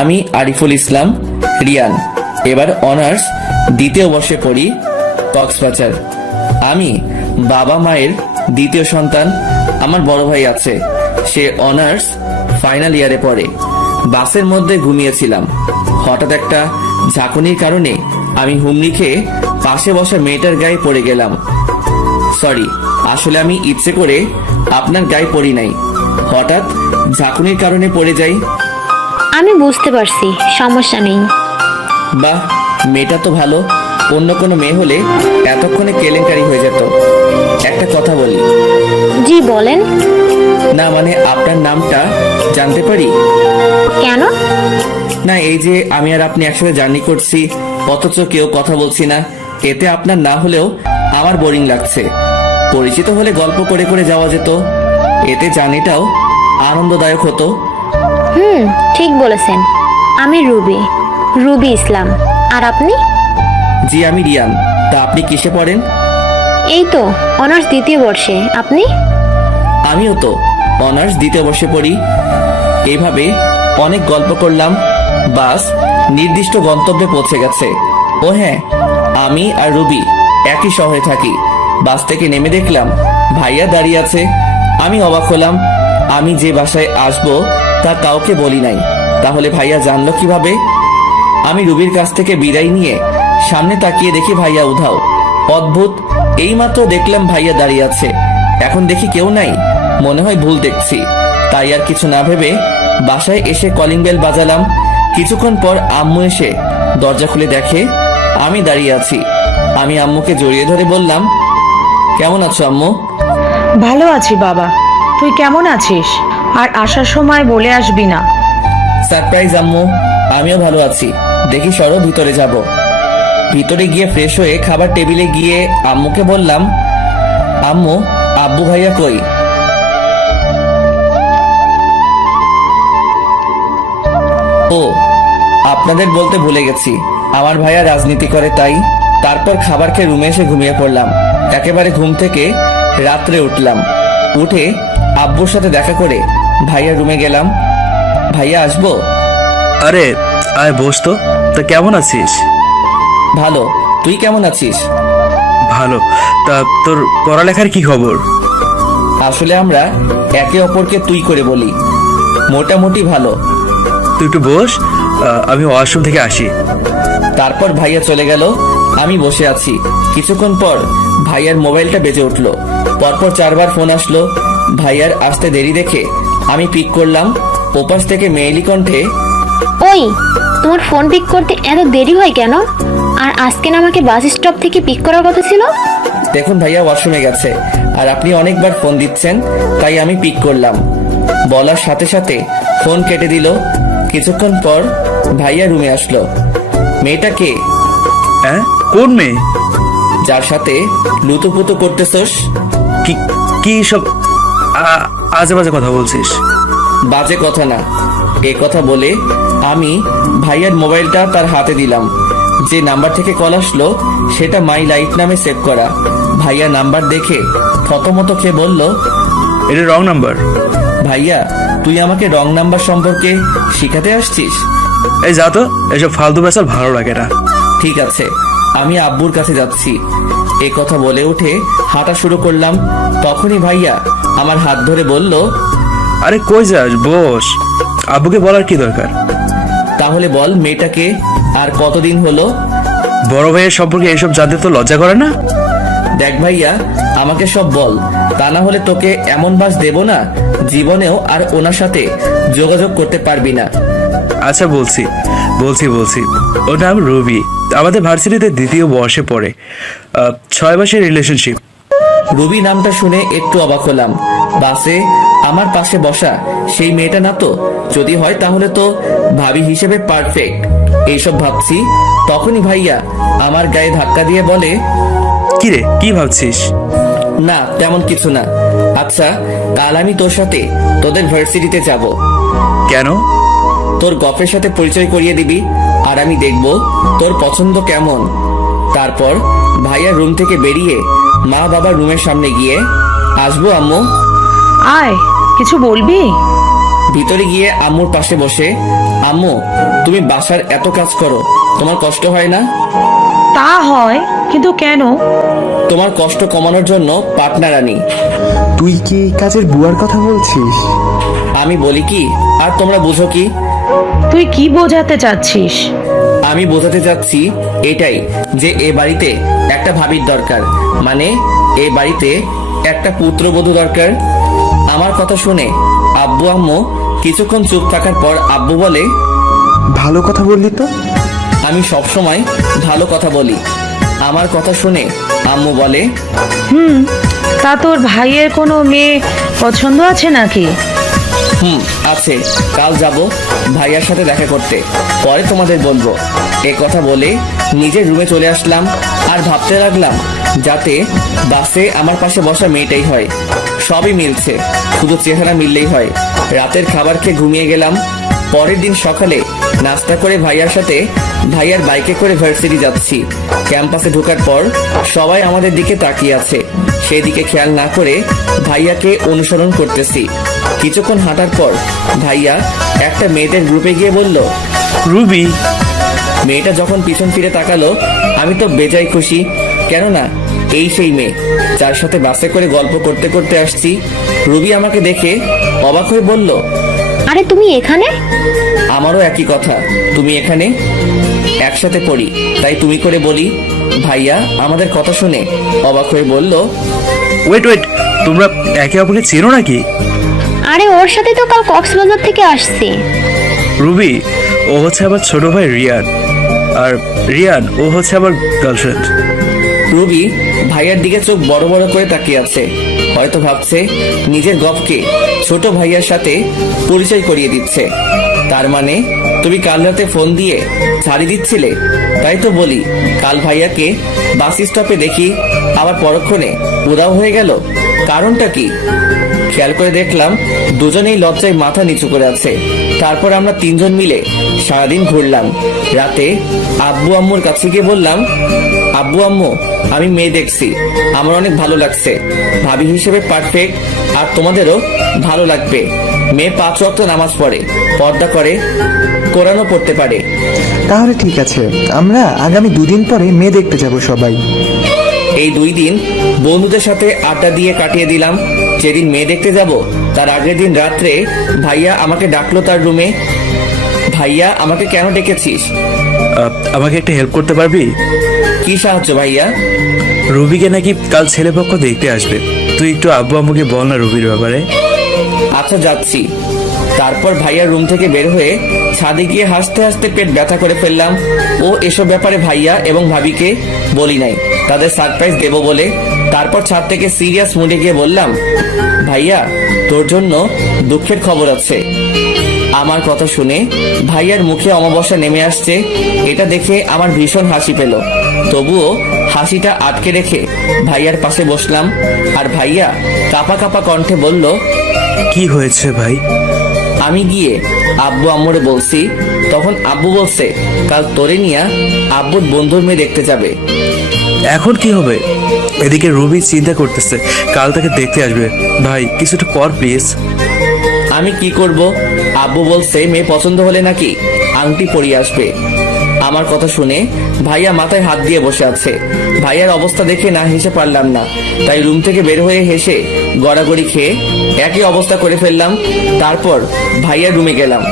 আমি আরিফুল ইসলাম রিয়ান, এবার অনার্স দ্বিতীয় বর্ষে পড়ি, কক্সবাজার। আমি বাবা মায়ের দ্বিতীয় সন্তান। আমার বড় ভাই আছে, সে অনার্স ফাইনাল ইয়ারে পড়ে। বাসের মধ্যে ঘুমিয়েছিলাম, হঠাৎ একটা ঝাঁকুনির কারণে আমি হুমড়ি খেয়ে পাশে বসা মেয়েটার গায়ে পড়ে গেলাম। সরি, আসলে আমি ইচ্ছে করে আপনার গায়ে পড়ি নাই, হঠাৎ ঝাঁকুনির কারণে পড়ে যাই। আমি বুঝতে পারছি, সমস্যা নেই। বাহ, মেয়েটা তো ভালো। অন্য কোনো মেয়ে হলে এতক্ষণে কেলেঙ্কারি হয়ে যেত। একটা কথা বলি। জি বলেন। না মানে আপনার নামটা জানতে পারি? কেন? না, এই যে আমি আর আপনি একসাথে জার্নি করছি, অথচ কেউ কথা বলছি না, এতে আপনার না হলেও আমার বোরিং লাগছে। পরিচিত হলে গল্প করে করে যাওয়া যেত, এতে জার্নিটাও আনন্দদায়ক হতো। ঠিক বলেছেন। আমি রুবি ইসলাম। আর আপনি? জি, আমি রিয়ান। তা আপনি কিসে পড়েন? এই তো অনার্স দ্বিতীয় বর্ষে। আপনি? আমিও তো অনার্স দ্বিতীয় বর্ষে পড়ি। এইভাবে অনেক গল্প করলাম। বাস নির্দিষ্ট গন্তব্যে পৌঁছে গেছে। ও হ্যাঁ, আমি আর রুবি একই শহরে থাকি। বাস থেকে নেমে দেখলাম ভাইয়া দাঁড়িয়ে আছে। আমি অবাক হলাম। আমি যে বাসায় আসবো তা কাউকে বলি নাই, তাহলে ভাইয়া জানলো কিভাবে? আমি রুবির কাছ থেকে বিদায় নিয়ে সামনে তাকিয়ে দেখি ভাইয়া উধাও। অদ্ভুত, এইমাত্র দেখলাম ভাইয়া দাঁড়িয়ে আছে, এখন দেখি কেউ নাই। মনে হয় ভুল দেখছি। তাই আর কিছু না ভেবে বাসায় এসে কলিং বেল বাজালাম। কিছুক্ষণ পর আম্মু এসে দরজা খুলে দেখে আমি দাঁড়িয়ে আছি। আমি আম্মুকে জড়িয়ে ধরে বললাম, কেমন আছো আম্মু? ভালো আছি বাবা, তুই কেমন আছিস? আর আসার সময় বলে আসবি না। সারপ্রাইজ আম্মু, আমিও ভালো আছি। দেখি সরো, ভিতরে যাব। ভিতরে গিয়ে ফ্রেশ হয়ে খাবার টেবিলে গিয়ে আম্মুকে বললাম, আম্মু, আব্বু ভাইয়া কই? ও, আপনাদের বলতে ভুলে গেছি, আমার ভাইয়া রাজনীতি করে তাই। তারপর খাবার খেয়ে রুমে এসে ঘুমিয়ে পড়লাম। একেবারে ঘুম থেকে রাত্রে উঠলাম। উঠে আব্বুর সাথে দেখা করে ভাইয়া রুমে গেলাম। ভাইয়া আসবো? আরে আয় বস তো। তা কেমন আছিস? ভালো, তুই কেমন আছিস? ভালো। তা তোর পড়ালেখার কি খবর? আসলে আমরা একে অপরকে তুই করে বলি। মোটামুটি ভালো। তুই একটু বস, আমি ওয়াশরুম থেকে আসি। তারপর ভাইয়া চলে গেল, আমি বসে আছি। কিছুক্ষণ পর ভাইয়ার মোবাইলটা বেজে উঠলো। পরপর 4 বার ফোন আসলো। ভাইয়ার আসতে দেরি দেখে আমি পিক করলাম। ওপাশ থেকে মেয়েলি কণ্ঠে, ওই, তোমার ফোন পিক করতে এত দেরি হয় কেন? আর আজকে না আমাকে বাস স্টপ থেকে পিক করার কথা ছিল? দেখুন ভাইয়া ওয়াশরুমে গেছে, আর আপনি অনেকবার ফোন দিচ্ছেন, তাই আমি পিক করলাম। বলার সাথে সাথে ফোন কেটে দিল। কিছুক্ষণ পর ভাইয়া রুমে আসলো। মেয়েটা কে? হ্যাঁ, কোন মেয়ে? যার সাথে লুতুপুতু করতেছস? কি কি সব আজে বাজে কথা বলছিস? বাজে কথা না, এ কথা বলে আমি ভাইয়ার মোবাইলটা তার হাতে দিলাম। যে নাম্বার থেকে কল আসলো সেটা মাই লাইফ নামে সেভ করা। ভাইয়া নাম্বার দেখে থতমত খেয়ে বলল, এটা রং নাম্বার। ভাইয়া, তুই আমাকে রং নাম্বার সম্পর্কে শিখাতে আসছিস? এই যা তো, এসব ফালতু বেসার ভালো লাগে না। ঠিক আছে, আমি আব্বুর কাছে যাচ্ছি। এ কথা বলে উঠে হাঁটা শুরু করলাম। তখনই ভাইয়া আমার হাত ধরে বলল, আরে কই যাস, বস। আব্বুকে বলার কি দরকার? তাহলে বল মেয়েটাকে, আর কতদিন হলো? বড় ভাইয়ের সম্পর্কে এসব জানতে তো লজ্জা করে না? দেখ ভাইয়া, আমাকে সব বল, তা না হলে তোকে এমন বাস দেব না, জীবনেও আর ওনার সাথে যোগাযোগ করতে পারবি না। আচ্ছা বলছি। ওর নাম রুবি, আমাদের ভার্সিটিতে দ্বিতীয় বর্ষে পড়ে। 6 মাসের রিলেশনশিপ। রুবি নামটা শুনে একটু অবাক হলাম। বাসে আমার পাশে বসা সেই মেয়েটা না তো? যদি হয় তাহলে তো ভাবি হিসেবে পারফেক্ট। এইসব ভাবছি, তখনই ভাইয়া আমার গায়ে ধাক্কা দিয়ে বলে, কি রে, কি ভাবছিস? না তেমন কিছু না। আচ্ছা, কাল আমি তোর সাথে তোদের ভার্সিটিতে যাব। কেন? তোর গফের সাথে পরিচয় করিয়ে দিবি, আর আমি দেখব তোর পছন্দ কেমন। তারপর ভাইয়ার রুম থেকে বেরিয়ে মা বাবার রুমের সামনে গিয়ে, আসবো আম্মু? আয়, কিছু বলবি? ভিতরে গিয়ে আম্মুর পাশে বসে, আম্মু তুমি বাসার এত কাজ করো, তোমার কষ্ট হয় না? তা হয়, কিন্তু কেন? তোমার কষ্ট কমানোর জন্য পার্টনার আনি। তুই কি কাজের বুয়ার কথা বলছিস? আমি বলি কি আর তোমরা বুঝো কি? তুই কি বোঝাতে চাচ্ছিস? আমি বোঝাতে চাচ্ছি এটাই যে এ বাড়িতে একটা ভাবির দরকার, মানে এ বাড়িতে একটা পুত্রবধূ দরকার। আমার কথা শুনে আব্বু আম্মু কিছুক্ষণ চুপ থাকার পর আব্বু বলে, ভালো কথা বললি তো। আমি সবসময় ভালো কথা বলি। আমার কথা শুনে আম্মু বলে, তা তোর ভাইয়ের কোনো মেয়ে পছন্দ আছে নাকি? আছে, কাল যাব ভাইয়ার সাথে দেখা করতে, পরে তোমাদের বলবো। এ কথা বলে নিজের রুমে চলে আসলাম আর ভাবতে লাগলাম যাতে বাসে আমার পাশে বসা মেয়েটাই হয়। সবই মিলছে, শুধু চেহারা মিললেই হয়। রাতের খাবার খেয়ে ঘুমিয়ে গেলাম। পরের দিন সকালে নাস্তা করে ভাইয়ার সাথে ভাইয়ার বাইকে করে ভার্সিটি যাচ্ছি। ক্যাম্পাসে ঢোকার পর সবাই আমাদের দিকে তাকিয়ে আছে, সেই দিকে খেয়াল না করে ভাইয়াকে অনুসরণ করতেছি। কিছুক্ষণ হাঁটার পর ভাইয়া একটা মেয়েদের গ্রুপে গিয়ে বলল, রুবি। মেয়েটা যখন পিছন ফিরে তাকালো আমি তো বেজায় খুশি, কেননা এই সেই মেয়ে যার সাথে বাসে করে গল্প করতে করতে আসছি। রুবি আমাকে দেখে অবাক হয়ে বলল, আরে তুমি এখানে? আমারও একই কথা, তুমি এখানে? একসাথে পড়ি তাই তুমি করে বলি। ভাইয়া আমাদের কথা শুনে অবাক হয়ে বলল, ওয়েট ওয়েট, তোমরা একে অপরকে চেনো নাকি? আরে ওর সাথে তো কাল কক্সবাজার থেকে আসছি। রুবি ও হচ্ছে আমার ছোট ভাই রিয়ান, আর রিয়ান ও হচ্ছে আমার গার্লফ্রেন্ড। রুবি ভাইয়ার দিকে চোখ বড় বড় করে তাকিয়ে আছে, হয়তো ভাবছে নিজের গপকে ছোট ভাইয়ার সাথে পরিচয় করিয়ে দিচ্ছে। তার মানে তুমি কাল রাতে ফোন দিয়ে ছাড়ি দিচ্ছিলে? তাই তো বলি, কাল ভাইয়াকে বাস স্টপে দেখি আবার পরক্ষণে উধাও হয়ে গেল, কারণটা কি? খেয়াল করে দেখলাম দুজনেই লজ্জায় মাথা নিচু করে আছে। তারপর আমরা তিনজন মিলে সারাদিন ঘুরলাম। রাতে আব্বু আম্মুর কাছে গিয়ে বললাম, আব্বু আম্মু আমি মেয়ে দেখছি, আমার অনেক ভালো লাগছে, ভাবি হিসেবে পারফেক্ট, আর তোমাদেরও ভালো লাগবে। মেয়ে 5 ওয়াক্ত নামাজ পড়ে, পর্দা করে, কোরআনও পড়তে পারে। তাহলে ঠিক আছে, আমরা আগামী 2 দিন পরে মেয়ে দেখতে যাব সবাই। এই 2 দিন বন্ধুদের সাথে আড্ডা দিয়ে কাটিয়ে দিলাম। যেদিন মেয়ে দেখতে যাব তার আগের দিন রাত্রে ভাইয়া আমাকে ডাকলো তার রুমে। ভাইয়া আমাকে কেন ডেকেছিস? আমাকে একটা হেল্প করতে পারবি? কি সাহায্য ভাইয়া? রুবিকে নাকি কাল ছেলেপক্ষ দেখতে আসবে, তুই একটু আব্বু আম্মুকে বল না রুবির ব্যাপারে। আচ্ছা যাচ্ছি। তারপর ভাইয়া রুম থেকে বের হয়ে ছাদে গিয়ে হাসতে হাসতে পেট ব্যথা করে ফেললাম। ও এসব ব্যাপারে ভাইয়া এবং ভাবিকে বলি নাই, তাদের সারপ্রাইজ দেব বলে। তারপর ছাদ থেকে সিরিয়াস মুডে গিয়ে বললাম, ভাইয়া তোর জন্য দুঃখের খবর আছে। আমার কথা শুনে ভাইয়ার মুখে অমাবস্যা নেমে আসছে, এটা দেখে আমার ভীষণ হাসি পেল। তবুও হাসিটা আটকে রেখে ভাইয়ার পাশে বসলাম, আর ভাইয়া কাঁপা কাঁপা কণ্ঠে বলল, কি হয়েছে ভাই? আমি গিয়ে আব্বু আম্মুরে বলছি, তখন আব্বু বলছে কাল তোরে নিয়া আব্বুর বন্ধুর মেয়ে দেখতে যাবে। এখন কি হবে? এদিকে রুবি চিন্তা করতেছে কাল তাকে দেখতে আসবে। ভাই কিছুটা কর প্লিজ। আমি কি করব? আব্বু বলছে মেয়ে পছন্দ হলে নাকি আংটি পরিয়ে আসবে। আমার কথা শুনে ভাইয়া মাথায় হাত দিয়ে বসে আছে। ভাইয়ার অবস্থা দেখে না হেসে পারলাম না, তাই রুম থেকে বের হয়ে হেসে গড়াগড়ি খেয়ে একই অবস্থা করে ফেললাম। তারপর ভাইয়ার রুমে গেলাম।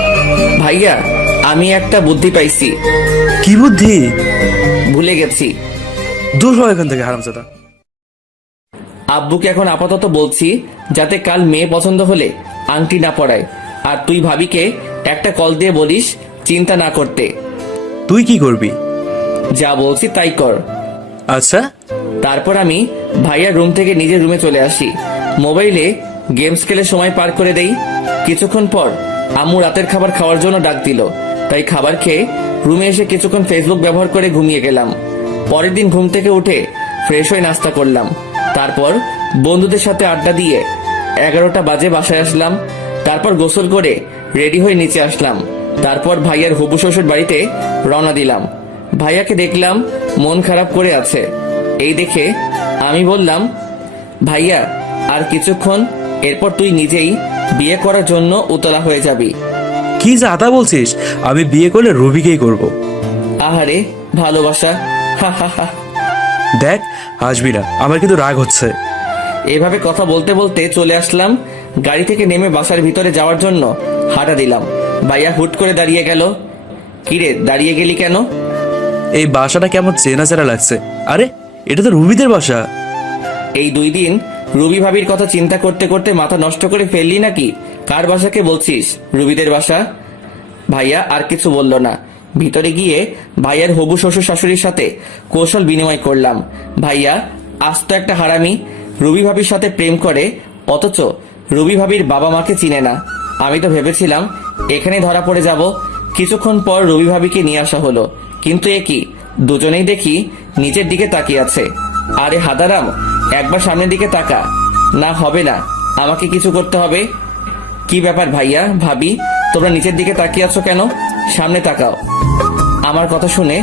ভাইয়া আমি একটা বুদ্ধি পাইছি। কি বুদ্ধি? ভুলে গেছি। দূর হয় এখান থেকে হারামজাদা। আব্বুকে এখন আপাতত বলছি যাতে কাল মেয়ে পছন্দ হলে আংটি না পরায়, আর তুই ভাবিকে একটা কল দিয়ে বলিস চিন্তা না করতে। তুই কি করবি? যা বলছি তাই কর। আচ্ছা। তারপর আমি ভাইয়ার রুম থেকে নিজের রুমে চলে আসি। মোবাইলে গেমস খেলে সময় পার করে দেই। কিছুক্ষণ পর আম্মু রাতের খাবার খাওয়ার জন্য ডাক দিল, তাই খাবার খেয়ে রুমে এসে কিছুক্ষণ ফেসবুক ব্যবহার করে ঘুমিয়ে গেলাম। পরের দিন ঘুম থেকে উঠে ফ্রেশ হয়ে নাস্তা করলাম। তারপর বন্ধুদের সাথে আড্ডা দিয়ে 11টা বাজে বাসায় আসলাম। তারপর গোসল করে রেডি হয়ে নিচে আসলাম। তারপর ভাইয়ার হবু শ্বশুর বাড়িতে রওনা দিলাম। ভাইয়াকে দেখলাম মন খারাপ করে আছে। এই দেখে আমি বললাম, ভাইয়া আর কিছুক্ষণ, এরপর তুই নিজেই বিয়ে করার জন্য উতলা হয়ে যাবি। কি যা তা বলছিস? আমি বিয়ে করলে রুবিকেই করব। আহারে ভালোবাসা, হা হা হা। দেখ, হাসবি না, আমার কিন্তু রাগ হচ্ছে। এভাবে কথা বলতে বলতে চলে আসলাম। গাড়ি থেকে নেমে বাসার ভিতরে যাওয়ার জন্য হাঁটা দিলাম। ভাইয়া হুট করে দাঁড়িয়ে গেল। কিরে দাঁড়িয়ে গেলি কেন? এই বাসাটা কেমন চেনা চেনা লাগছে। আরে, এটা তো রুবিদের বাসা। এই 2 দিন রুবি ভাবির কথা চিন্তা করতে করতে মাথা নষ্ট করে ফেললি নাকি? কার বাসাকে বলছিস? রুবিদের বাসা। ভাইয়া আর কিছু বলল না। ভিতরে গিয়ে ভাইয়ার হবু শ্বশুর শাশুড়ির সাথে কৌশল বিনিময় করলাম। ভাইয়া আস্ত একটা হারামি, রুবি ভাবির সাথে প্রেম করে, অথচ রুবি ভাবির বাবা মাকে চিনে না। আমি তো ভেবেছিলাম এখানে ধরা পড়ে যাব। কিছুক্ষণ পর রুবি ভাবিকে নিয়ে আসা হলো, কিন্তু এ কি, দুজনেই দেখি নিচের দিকে তাকিয়ে আছে। আরে হাদারাম, একবার সামনের দিকে তাকা। না হবে না, আমাকে কিছু করতে হবে। কি ব্যাপার ভাইয়া ভাবি, তোমরা নিচের দিকে তাকিয়ে আছো কেন? সামনে তাকাও। আমার কথা শুনে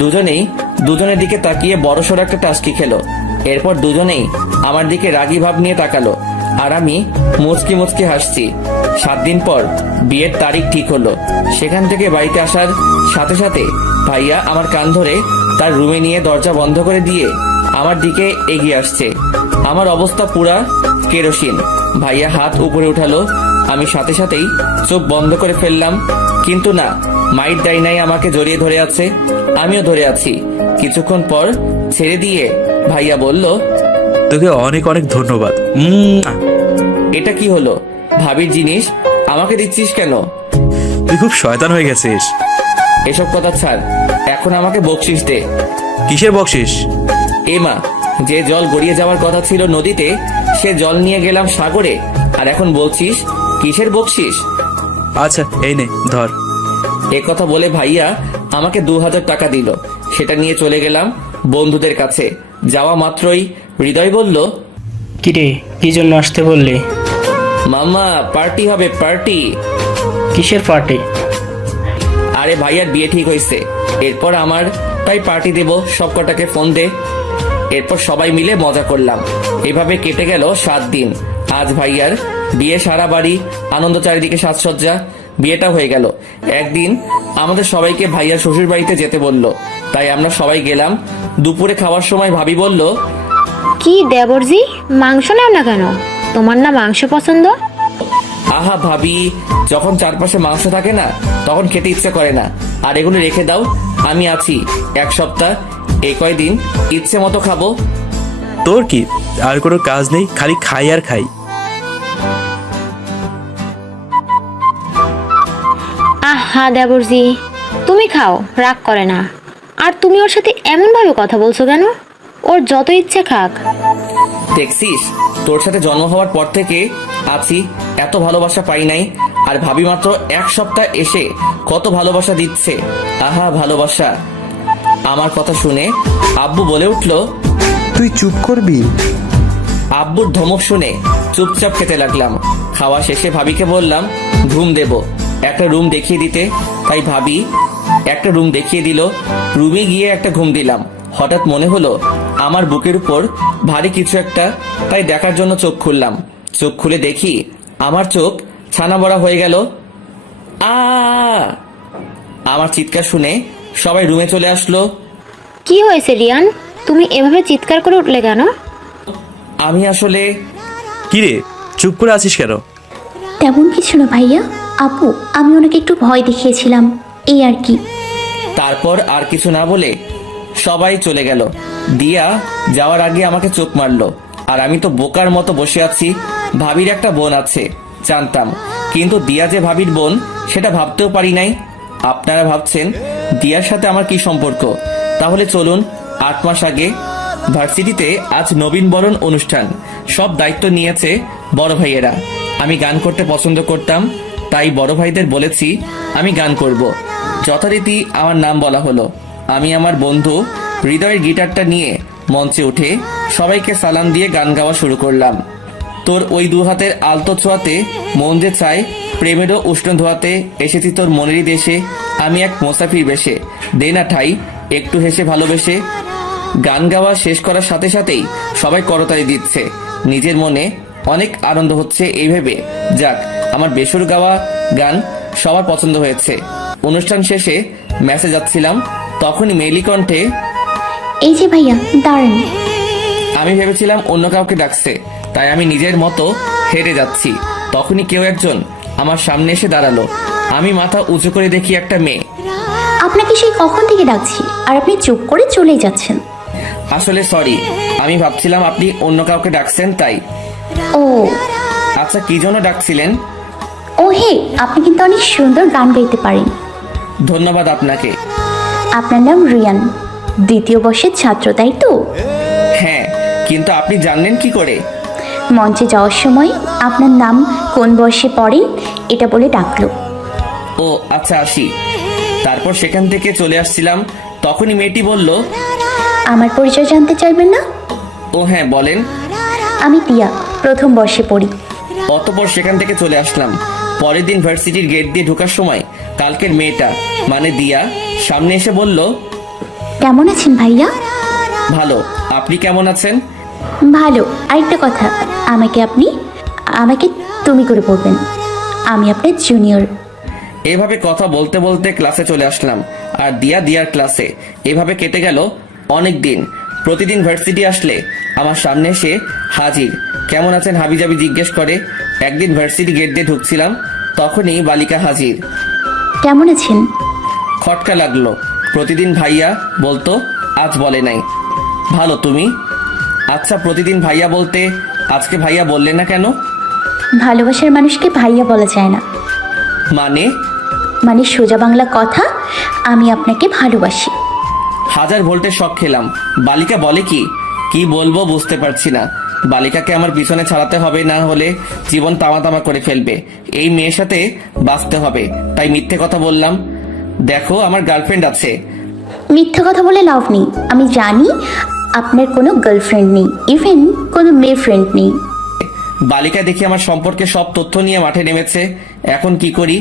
দুজনেই দুজনের দিকে তাকিয়ে বড়সড় একটা টাস্কি খেলো। এরপর দুজনেই আমার দিকে রাগী ভাব নিয়ে তাকালো, আর আমি মুচকি মুচকি হাসছি। 7 দিন পর বিয়ের তারিখ ঠিক হলো। সেখান থেকে বাড়িতে আসার সাথে সাথে ভাইয়া আমার কান ধরে তার রুমে নিয়ে দরজা বন্ধ করে দিয়ে আমার দিকে এগিয়ে আসছে। আমার অবস্থা পুরা কেরোসিন। ভাইয়া হাত উপরে উঠালো, আমি সাথে সাথেই চোখ বন্ধ করে ফেললাম। কিন্তু না, মাইট দেয় নাই, আমাকে জড়িয়ে ধরে আছে, আমিও ধরে আছি। কিছুক্ষণ পর ছেড়ে দিয়ে ভাইয়া বলল, তোকে অনেক অনেক ধন্যবাদ। এটা কি হলো? ভাবির জিনিস আমাকে দিচ্ছিস কেন? তুই খুব শয়তান হয়ে গেছিস। এসব কথা ছাড়, এখন আমাকে বকশিস দে। কিসের বকশিস? এমা, যে জল গড়িয়ে যাওয়ার কথা ছিল নদীতে, সে জল নিয়ে গেলাম সাগরে, আর এখন বলছিস কিসের বকশিস? আচ্ছা, এই নে ধর। এ কথা বলে ভাইয়া আমাকে 2000 টাকা দিল। সেটা নিয়ে চলে গেলাম বন্ধুদের কাছে। যাওয়া মাত্রই হৃদয় বলল, কিরে, কি জন্য আসতে বললি? মামা পার্টি হবে, পার্টি। কিসের পার্টি? আরে ভাইয়ার বিয়ে ঠিক হয়েছে, এরপর আমার তাই পার্টি দেব, সব কটাকে ফোন দে। এরপর সবাই মিলে মজা করলাম। এভাবে কেটে গেল 7 দিন। আজ ভাইয়ার বিয়ে, সারা বাড়ি আনন্দ, চারিদিকে সাজসজ্জা। বিয়েটা হয়ে গেল। একদিন আমাদের সবাইকে ভাইয়ার শ্বশুর বাড়িতে যেতে বলল, তাই আমরা সবাই গেলাম। দুপুরে খাওয়ার সময় ভাবি বলল, কি দেবরজি, মাংস নাও না কেন? তোমার না মাংস পছন্দ? আহা ভাবি, যখন চারপাশে মাংস থাকে না, তখন খেতে ইচ্ছে করে না। আর এগুলো রেখে দাও, আমি আছি 1 সপ্তাহ, এই কয়দিন ইচ্ছে মতো খাবো। তোর কি আর কোনো কাজ নেই? খালি খাই আর খাই। আহা দেবরজি, তুমি খাও, রাগ করে না। আর তুমি ওর সাথে এমন ভাবে কথা বলছো কেন? ওর যত ইচ্ছে খাক। দেখছিস, তোর সাথে জন্ম হওয়ার পর থেকে আছি, এত ভালোবাসা পাই নাই। আর ভাবি মাত্র 1 সপ্তাহ এসে কত ভালোবাসা দিচ্ছে। আহা ভালোবাসা। আমার কথা শুনে আব্বু বলে উঠল, তুই চুপ করবি? আব্বুর ধমক শুনে চুপচাপ খেতে লাগলাম। খাওয়া শেষে ভাবিকে বললাম ঘুম দেব, একটা রুম দেখিয়ে দিতে। তাই ভাবি একটা রুম দেখিয়ে দিল। রুমে গিয়ে একটা ঘুম দিলাম। হঠাৎ মনে হলো আমার বুকের উপর ভারী কিছু একটা, তাই দেখার জন্য চোখ খুললাম। চোখ খুলে দেখি আমার চোখ ছানা বড়া হয়ে গেল। আ আমার চিৎকার শুনে সবাই রুমে চলে আসলো। কি হয়েছে রিয়ান, তুমি এভাবে চিৎকার করে উঠলে কেন? আমি আসলে কিরে, চুপ করে আছিস কেন? তেমন কিছু না ভাইয়া, আপু আমি ওনাকে একটু ভয় দেখিয়েছিলাম, এই আর কি। তারপর আর কিছু না বলে সবাই চলে গেল। দিয়া যাওয়ার আগে আমাকে চোখ মারলো, আর আমি তো বোকার মতো বসে আছি। ভাবির একটা বোন আছে জানতাম, কিন্তু দিয়া যে ভাবির বোন সেটা ভাবতেও পারি নাই। আপনারা ভাবছেন দিয়ার সাথে আমার কি সম্পর্ক? তাহলে চলুন 8 মাস আগে ভার্সিটিতে আজ নবীন বরণ অনুষ্ঠান। সব দায়িত্ব নিয়েছে বড় ভাইয়েরা। আমি গান করতে পছন্দ করতাম, তাই বড় ভাইদের বলেছি আমি গান করব। যথারীতি আমার নাম বলা হলো। আমি আমার বন্ধু হৃদয়ের গিটারটা নিয়ে মঞ্চে উঠে সবাইকে সালাম দিয়ে গান গাওয়া শুরু করলাম। তোর ওই 2 হাতের আলতো ছোঁয়াতে মন যে চায়, প্রেমেরও উষ্ণ ধোয়াতে এসেছি তোর মনেরই দেশে। আমি এক মোসাফির বেশে, দে না ঠাই একটু হেসে ভালোবেসে। গান গাওয়া শেষ করার সাথে সাথেই সবাই করতালি দিচ্ছে। নিজের মনে অনেক আনন্দ হচ্ছে এই ভেবে, যাক আমার বেসুর গাওয়া গান সবার পছন্দ হয়েছে। অনুষ্ঠান শেষে মেসে যাচ্ছিলাম, তখনই মেইলি কণ্ঠে, এই যে ভাইয়া দাঁড়ান। আমি ভেবেছিলাম অন্য কাউকে ডাকছে, তাই আমি নিজের মতো হেঁটে যাচ্ছি। তখনই কেউ একজন আমার সামনে এসে দাঁড়ালো। আমি মাথা উঁচু করে দেখি একটা মেয়ে। আপনাকে সেই কখন থেকে ডাকছি আর আপনি চুপ করে চলেই যাচ্ছেন। আসলে সরি, আমি ভাবছিলাম আপনি অন্য কাউকে ডাকছেন তাই। ও আচ্ছা, কি জন্য ডাকছিলেন? ও হে, আপনি কিন্তু অনেক সুন্দর গান গাইতে পারেন। ধন্যবাদ আপনাকে। আপনার নাম রিয়ান, দ্বিতীয় বর্ষের ছাত্র তাই তো? হ্যাঁ, কিন্তু আপনি জানলেন কি করে? মঞ্চে যাওয়ার সময় আপনার নাম কোন বর্ষে পড়ে এটা বলে ডাকলো। ও আচ্ছা, আসি। তারপর সেখান থেকে চলে আসছিলাম, তখনই মেয়েটি বলল, আমার পরিচয় জানতে চাইবেন না? ও হ্যাঁ, বলেন। আমি তিয়া, প্রথম বর্ষে পড়ি। অতঃপর সেখান থেকে চলে আসলাম। পরের দিন ভার্সিটির গেট দিয়ে ঢোকার সময় কালকের মেয়েটা মানে দিয়া সামনে এসে বলল, কেমন আছেন ভাইয়া? ভালো, আপনি কেমন আছেন? ভালো। আরেকটা কথা, আমাকে তুমি করে বলবেন, আমি আপনার জুনিয়র। এভাবে কথা বলতে বলতে ক্লাসে চলে আসলাম, আর দিয়ার ক্লাসে। এভাবে কেটে গেল অনেক দিন। প্রতিদিন ভার্সিটি আসলে আমার সামনে এসে হাজির, কেমন আছেন হাবিজাবি জিজ্ঞেস করে। একদিন ভার্সিটি গেট দিয়ে ঢুকছিলাম, তখনই বালিকা হাজির। কেমন আছেন? খটকা লাগলো। প্রতিদিন ভাইয়া বলতো, আজ বলে নাই। ভালো, তুমি? আচ্ছা, প্রতিদিন ভাইয়া বলতে আজকে ভাইয়া বললে না কেন? ভালোবাসার মানুষকে ভাইয়া বলা যায় না। মানে সোজা বাংলা কথা, আমি আপনাকে ভালোবাসি। হাজার ভোল্টের শক খেলাম। বালিকা বলে কি কি বলবো বুঝতে পারছি না। বালিকাকে আমার পিছনে ছাড়াতে হবে, না হলে জীবন তামা করে ফেলবে। এই মেয়ের সাথে বাঁচতে হবে, তাই মিথ্যে কথা বললাম। দেখো, আমার গার্লফ্রেন্ড আছে। মিথ্যা কথা বলে লাভ নেই। আমি জানি আপনার কোনো গার্লফ্রেন্ড নেই, ইভেন কোনো মেয়ে ফ্রেন্ড নেই। বালিকা দেখি আমার সম্পর্কে সব তথ্য নিয়ে মাঠে নেমেছে। এখন কি করি,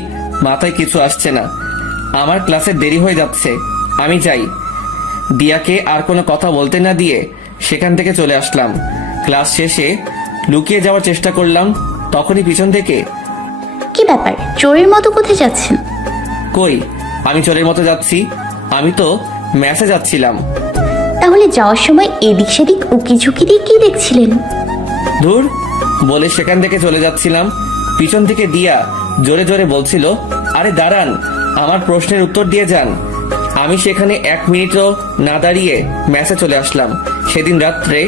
মাথায় কিছু আসছে না। আমার ক্লাসে দেরি হয়ে যাচ্ছে, আমি যাই। দিয়াকে আর কোনো কথা বলতে না দিয়ে সেখান থেকে চলে আসলাম। ক্লাস শেষে লুকিয়ে যাওয়ার চেষ্টা করলাম, তখনই পিছন থেকে, কি ব্যাপার, চোরের মতো কোথায় যাচ্ছেন? কই, আমি চোরের মতো যাচ্ছি? আমি তো ম্যাচে যাচ্ছিলাম। তাহলে যাওয়ার সময় এদিক সেদিক উকি ঝুঁকি দিয়ে কি দেখছিলেন? ধুর বলে সেখান থেকে চলে যাচ্ছিলাম। পিছন থেকে দিয়া জোরে জোরে বলছিল, আরে দাঁড়ান, আমার প্রশ্নের উত্তর দিয়ে যান। আমি সেখানে 1 মিনিটও না দাঁড়িয়ে ম্যাচে চলে আসলাম। সেদিন রাত্রে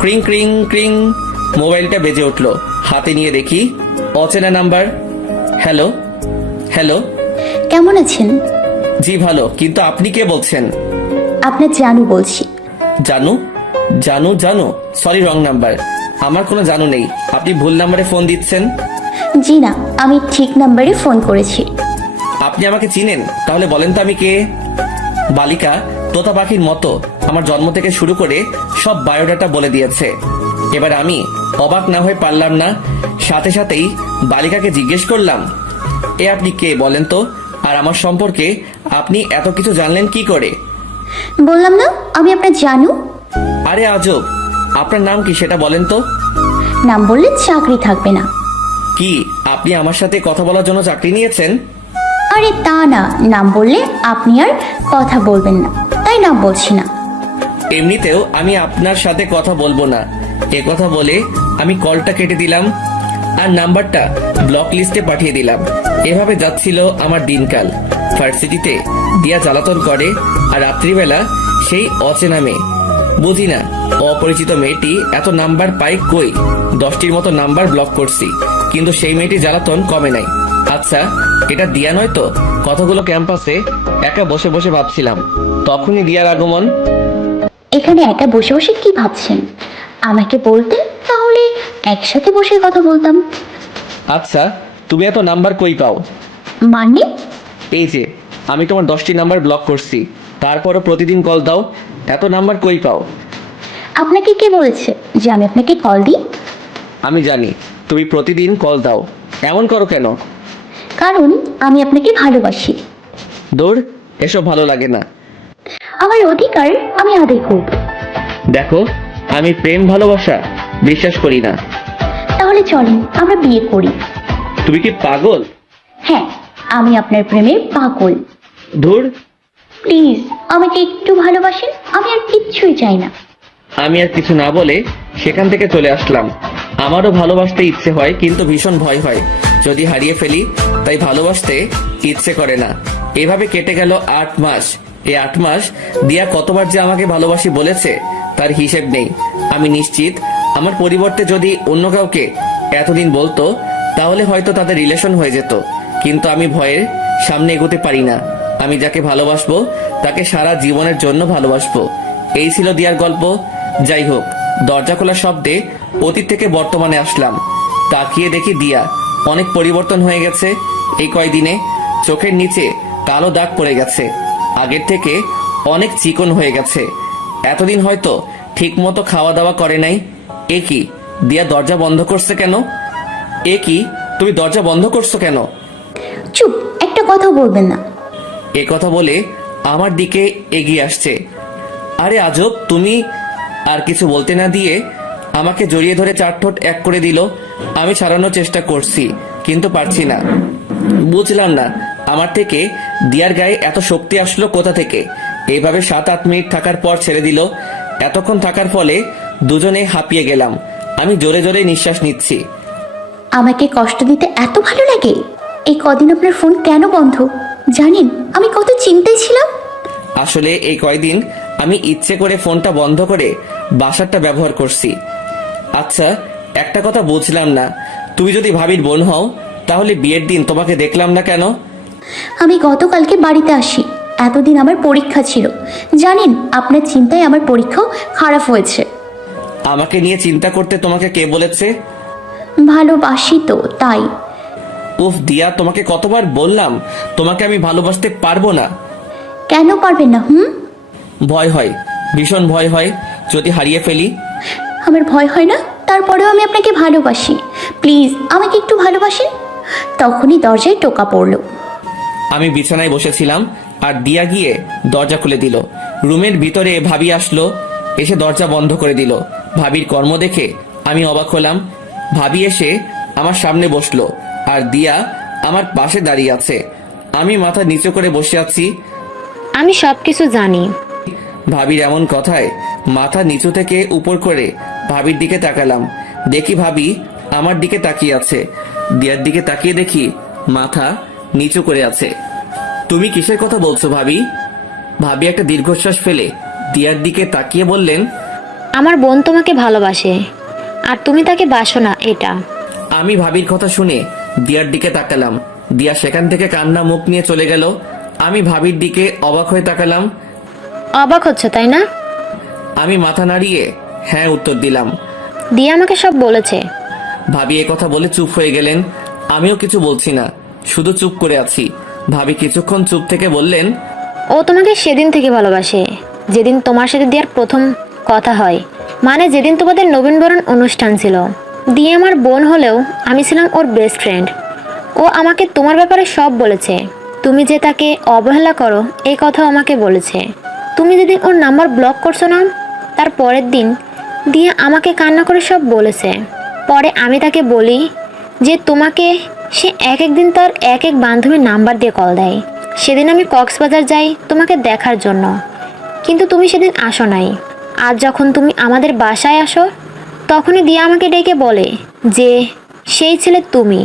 ক্রিং ক্রিং ক্রিং মোবাইলটা বেজে উঠলো। হাতে নিয়ে দেখি অচেনা নাম্বার। Hello hello. কেমন আছেন? জি ভালো, কিন্তু আপনি কে বলছেন? আপনার জানু বলছি। জানু? জানু জানু সরি, রং নাম্বার। আমার কোনো জানু নেই, আপনি ভুল নাম্বারে ফোন দিচ্ছেন। জি না, আমি ঠিক নাম্বারে ফোন করেছি। আপনি আমাকে চিনেন? তাহলে বলেন তো আমি কে? বালিকা তোতা পাখির মতো আমার জন্ম থেকে শুরু করে সব বায়োডাটা বলে দিয়েছে। এবার আমি অবাক না হয়ে পারলাম না, সাথে সাথেই বালিকাকে জিজ্ঞেস করলাম, এ আপনি কে বলেন তো? আর আমার সম্পর্কে আপনি এত কিছু জানলেন কি করে? বললাম না আমি আপনার জানু। আরে আজব, আপনার নাম কি সেটা বলেন তো? নাম বললে চাকরি থাকবে না। কি আপনি আমার সাথে কথা বলার জন্য চাকরি নিয়েছেন? আরে তা না, নাম বললে আপনি আর কথা বলবেন না, তাই নাম বলছি না। এমনিতেও আমি আপনার সাথে কথা বলবো না, এ কথা বলে আমি কলটা কেটে দিলাম আর নাম্বারটা ব্লক লিস্টে পাঠিয়ে দিলাম। এভাবে যাচ্ছিল আমার দিনকাল। ভার্সিটিতে দিয়া জ্বালাতন করে, আর রাত্রিবেলা সেই অচেনা মেয়ে। বুঝি না অপরিচিত মেয়েটি এত নাম্বার পাই কই। 10টির মতো নাম্বার ব্লক করছি, কিন্তু সেই মেয়েটি জ্বালাতন কমে নাই। আচ্ছা, এটা দিয়া নয় তো? কতগুলো ক্যাম্পাসে একা বসে বসে ভাবছিলাম, তখনই দিয়ার আগমন। এখানে একা বসে বসে কি ভাবছেন? আমাকে বলতে, তাহলে একসাথে বসে কথা বলতাম। আচ্ছা, তুমি এত নাম্বার কই পাও? মানে? এই যে আমি তোমার 10টি নাম্বার ব্লক করছি, তারপরও প্রতিদিন কল দাও, এত নাম্বার কই পাও? আপনাকে কে বলেছে যে আমি আপনাকে কল দিই? আমি জানি তুমি প্রতিদিন কল দাও, এমন করো কেন? কারণ আমি আপনাকে ভালোবাসি। দূর, এসব ভালো লাগে না। আমার অধিকার আমি আদায় করব। দেখো, আমি প্রেম ভালোবাসা বিশ্বাস করি না। তাহলে চলেন আমরা বিয়ে করি। তুমি কি পাগল? হ্যাঁ, আমি আপনার প্রেমে পাগল। ধুর, প্লিজ আমাকে একটু ভালোবাসেন, আমি আর কিচ্ছুই চাই না। আমি আর কিছু না বলে সেখান থেকে চলে আসলাম। আমারও ভালোবাসতে ইচ্ছে হয়, কিন্তু ভীষণ ভয় হয় যদি হারিয়ে ফেলি, তাই ভালোবাসতে ইচ্ছে করে না। এভাবে কেটে গেল 8 মাস। এই 8 মাস দিয়া কতবার যে আমাকে ভালোবাসি বলেছে তার হিসেব নেই। আমি নিশ্চিত আমার পরিবর্তে যদি অন্য কাউকে এতদিন বলতো তাহলে হয়তো তাদের রিলেশন হয়ে যেত, কিন্তু আমি ভয়ের সামনে এগোতে পারি না। আমি যাকে ভালোবাসবো তাকে সারা জীবনের জন্য ভালোবাসবো। এই ছিল দিয়ার গল্প। যাই হোক, দরজা খোলার শব্দে অতীত থেকে বর্তমানে আসলাম। তাকিয়ে দেখি দিয়া অনেক পরিবর্তন হয়ে গেছে। এই কয়দিনে চোখের নিচে কালো দাগ পড়ে গেছে, আগের থেকে অনেক চিকন হয়ে গেছে। এতদিন হয়তো ঠিক মতো খাওয়া দাওয়া করে নাই। এ কি, দিয়া দরজা বন্ধ করছে কেন? এ কি, তুমি দরজা বন্ধ করছো কেন? চুপ, একটা কথা বলবেন না। এ কথা বলে আমার দিকে এগিয়ে আসছে। আরে আজব, তুমি আর কিছু বলতে না দিয়ে আমাকে জড়িয়ে ধরে 4 ঠোঁট এক করে দিল। আমি ছাড়ানোর চেষ্টা করছি, কিন্তু পারছি না। বুঝলাম না আমার থেকে দিয়ার গায়ে এত শক্তি আসলো কোথা থেকে। এইভাবে 7-8 মিনিট থাকার পর ছেড়ে দিল। এতক্ষণ থাকার ফলে দুজনে হাঁপিয়ে গেলাম। আমি জোরে জোরে নিঃশ্বাস নিচ্ছি। আমাকে কষ্ট দিতে এত ভালো লাগে? এই কদিন আপনার ফোন কেন বন্ধ জানেন? আমি কত চিন্তায় ছিলাম। আসলে এই কয়দিন আমি ইচ্ছে করে ফোনটা বন্ধ করে বাসারটা ব্যবহার করছি। আচ্ছা, একটা কথা বুঝলাম না, তুমি যদি ভাবির বোন হও তাহলে বিয়ের দিন তোমাকে দেখলাম না কেন? আমি গতকালকে বাড়িতে আসি, এতদিন আমার পরীক্ষা ছিল। জানেন, আপনার চিন্তায় আমার পরীক্ষাও খারাপ হয়েছে। আমাকে নিয়ে চিন্তা করতে তোমাকে কে বলেছে? ভালোবাসি তো, তাই। উফ দিয়া, তোমাকে কতবার বললাম তোমাকে আমি ভালোবাসতে পারবো না। কেন পারবেন না? ভয় হয়, ভীষণ ভয় হয় যদি হারিয়ে ফেলি। আমার ভয় হয় না, তারপরেও আমি আপনাকে ভালোবাসি। প্লিজ আমাকে একটু ভালোবাসেন। তখনই দরজায় টোকা পড়ল। আমি বিছানায় বসেছিলাম আর দিয়া গিয়ে দরজা খুলে দিল। রুমের ভিতরে ভাবি আসলো, এসে দরজা বন্ধ করে দিল। ভাবির কর্ম দেখে আমি অবাক হলাম। ভাবি এসে আমার সামনে বসলো আর দিয়া আমার পাশে দাঁড়িয়ে আছে। আমি মাথা নিচু করে বসে আছি। আমি সবকিছু জানি। ভাবির এমন কথায় মাথা নিচু থেকে উপর করে ভাবির দিকে তাকালাম। দেখি ভাবি আমার দিকে তাকিয়ে আছে। দিয়ার দিকে তাকিয়ে দেখি মাথা নিচু করে আছে। তুমি কিসের কথা বলছো ভাবি? ভাবি একটা দীর্ঘশ্বাস ফেলে দিয়ার দিকে তাকিয়ে বললেন, আমার বোন তোমাকে ভালোবাসে আর তুমি তাকে বাসো না, এটা। আমি ভাবির কথা শুনে দিয়ার দিকে তাকালাম। দিয়া সেখান থেকে কান্না মুখ নিয়ে চলে গেল। আমি ভাবির দিকে অবাক হয়ে তাকালাম। অবাক হচ্ছে তাই না? আমি মাথা নাড়িয়ে হ্যাঁ উত্তর দিলাম। দিয়া আমাকে সব বলেছে। ভাবি এ কথা বলে চুপ হয়ে গেলেন। আমিও কিছু বলছি না, শুধু চুপ করে আছি। ভাবি কিছুক্ষণ চুপ থেকে বললেন, ও তোমাকে সেদিন থেকে ভালোবাসে যেদিন তোমার সাথে দিয়ার প্রথম কথা হয়, মানে যেদিন তোমাদের নবীনবরণ অনুষ্ঠান ছিল। দিয়ে আমার বোন হলেও আমি ছিলাম ওর বেস্ট ফ্রেন্ড। ও আমাকে তোমার ব্যাপারে সব বলেছে। তুমি যে তাকে অবহেলা করো এই কথাও আমাকে বলেছে। তুমি যেদিন ওর নাম্বার ব্লক করছো না, তার পরের দিন দিয়ে আমাকে কান্না করে সব বলেছে। পরে আমি তাকে বলি যে তোমাকে সে এক এক দিন তার এক এক বান্ধবীর নাম্বার দিয়ে কল দেয়। সেদিন আমি কক্সবাজার যাই তোমাকে দেখার জন্য, কিন্তু তুমি সেদিন আসো নাই। আজ যখন তুমি আমাদের বাসায় আসো তখনই দিয়া আমাকে ডেকে বলে যে সেই ছেলে তুমি।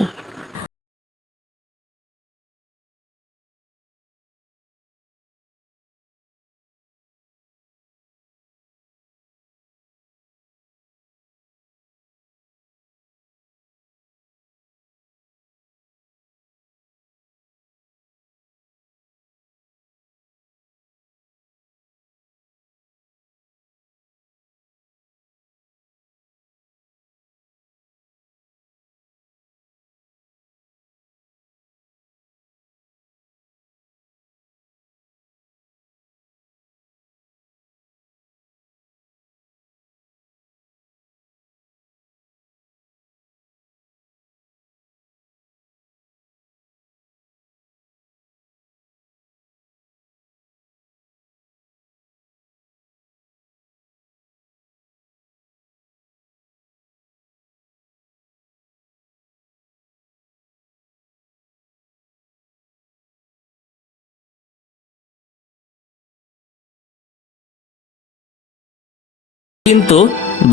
কিন্তু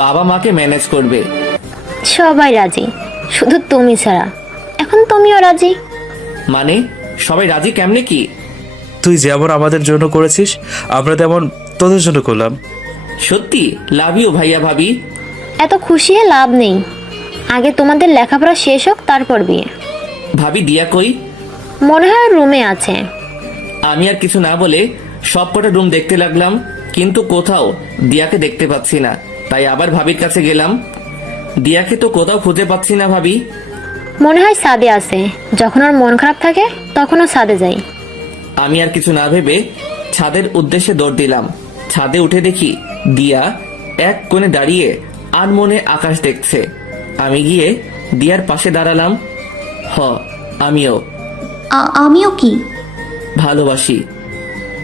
বাবা মাকে ম্যানেজ করবে। সবাই রাজি, শুধু তুমি ছাড়া। এখন তুমিও রাজি। মানে সবাই রাজি কেমনে কি? তুই যেমন আমাদের জন্য করেছিস, আমরা তেমন তোদের জন্য করলাম। সত্যি লাভ ইউ ভাইয়া ভাবি। এত খুশি হয়ে লাভ নেই, আগে তোমাদের লেখাপড়া শেষ হোক, তারপর বিয়ে। ভাবি দিয়া কই? মনে হয় রুমে আছে। আমি আর কিছু না বলে সবকটা রুম দেখতে লাগলাম, কিন্তু কোথাও দিয়াকে দেখতে পাচ্ছি না। তাই আবার ভাবির কাছে গেলাম। দিয়াকে তো কোথাও খুঁজে পাচ্ছি না ভাবি। মনে হয় ছাদে আছে, যখন ওর মন খারাপ থাকে তখনও ছাদে যাই। আমি আর কিছু না ভেবে ছাদের উদ্দেশ্যে দৌড় দিলাম। ছাদে উঠে দেখি দিয়া এক কোণে দাঁড়িয়ে আনমনে আকাশ দেখছে। আমি গিয়ে দিয়ার পাশে দাঁড়ালাম। আমিও আমিও কি? ভালোবাসি।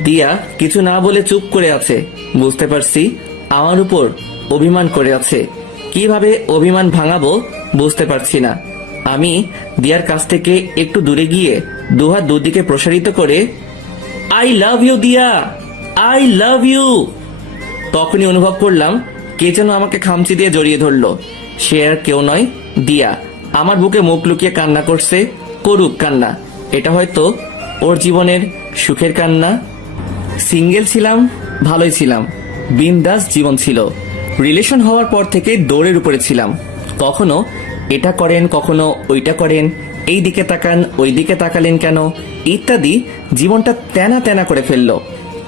দিয়া কিছু না বলে চুপ করে আছে। বুঝতে পারছি আমার উপর অভিমান করে আছে। কিভাবে অভিমান ভাঙাবো বুঝতে পারছি না। আমি দিয়ার কাছ থেকে একটু দূরে গিয়ে দুহাত দুদিকে প্রসারিত করে আই লাভ ইউ দিয়া, আই লাভ ইউ। তখনই অনুভব করলাম কে যেন আমাকে খামচি দিয়ে জড়িয়ে ধরলো। সে আর কেউ নয়, দিয়া। আমার বুকে মুখ লুকিয়ে কান্না করছে। করুক কান্না, এটা হয়তো ওর জীবনের সুখের কান্না। সিঙ্গেল ছিলাম, ভালোই ছিলাম, বিন্দাস জীবন ছিল। রিলেশন হওয়ার পর থেকে দৌড়ের উপরে ছিলাম। কখনো এটা করেন, কখনো ওইটা করেন, এই দিকে তাকান, ওই দিকে তাকালেন কেন, ইত্যাদি। জীবনটা তেনা তেনা করে ফেললো।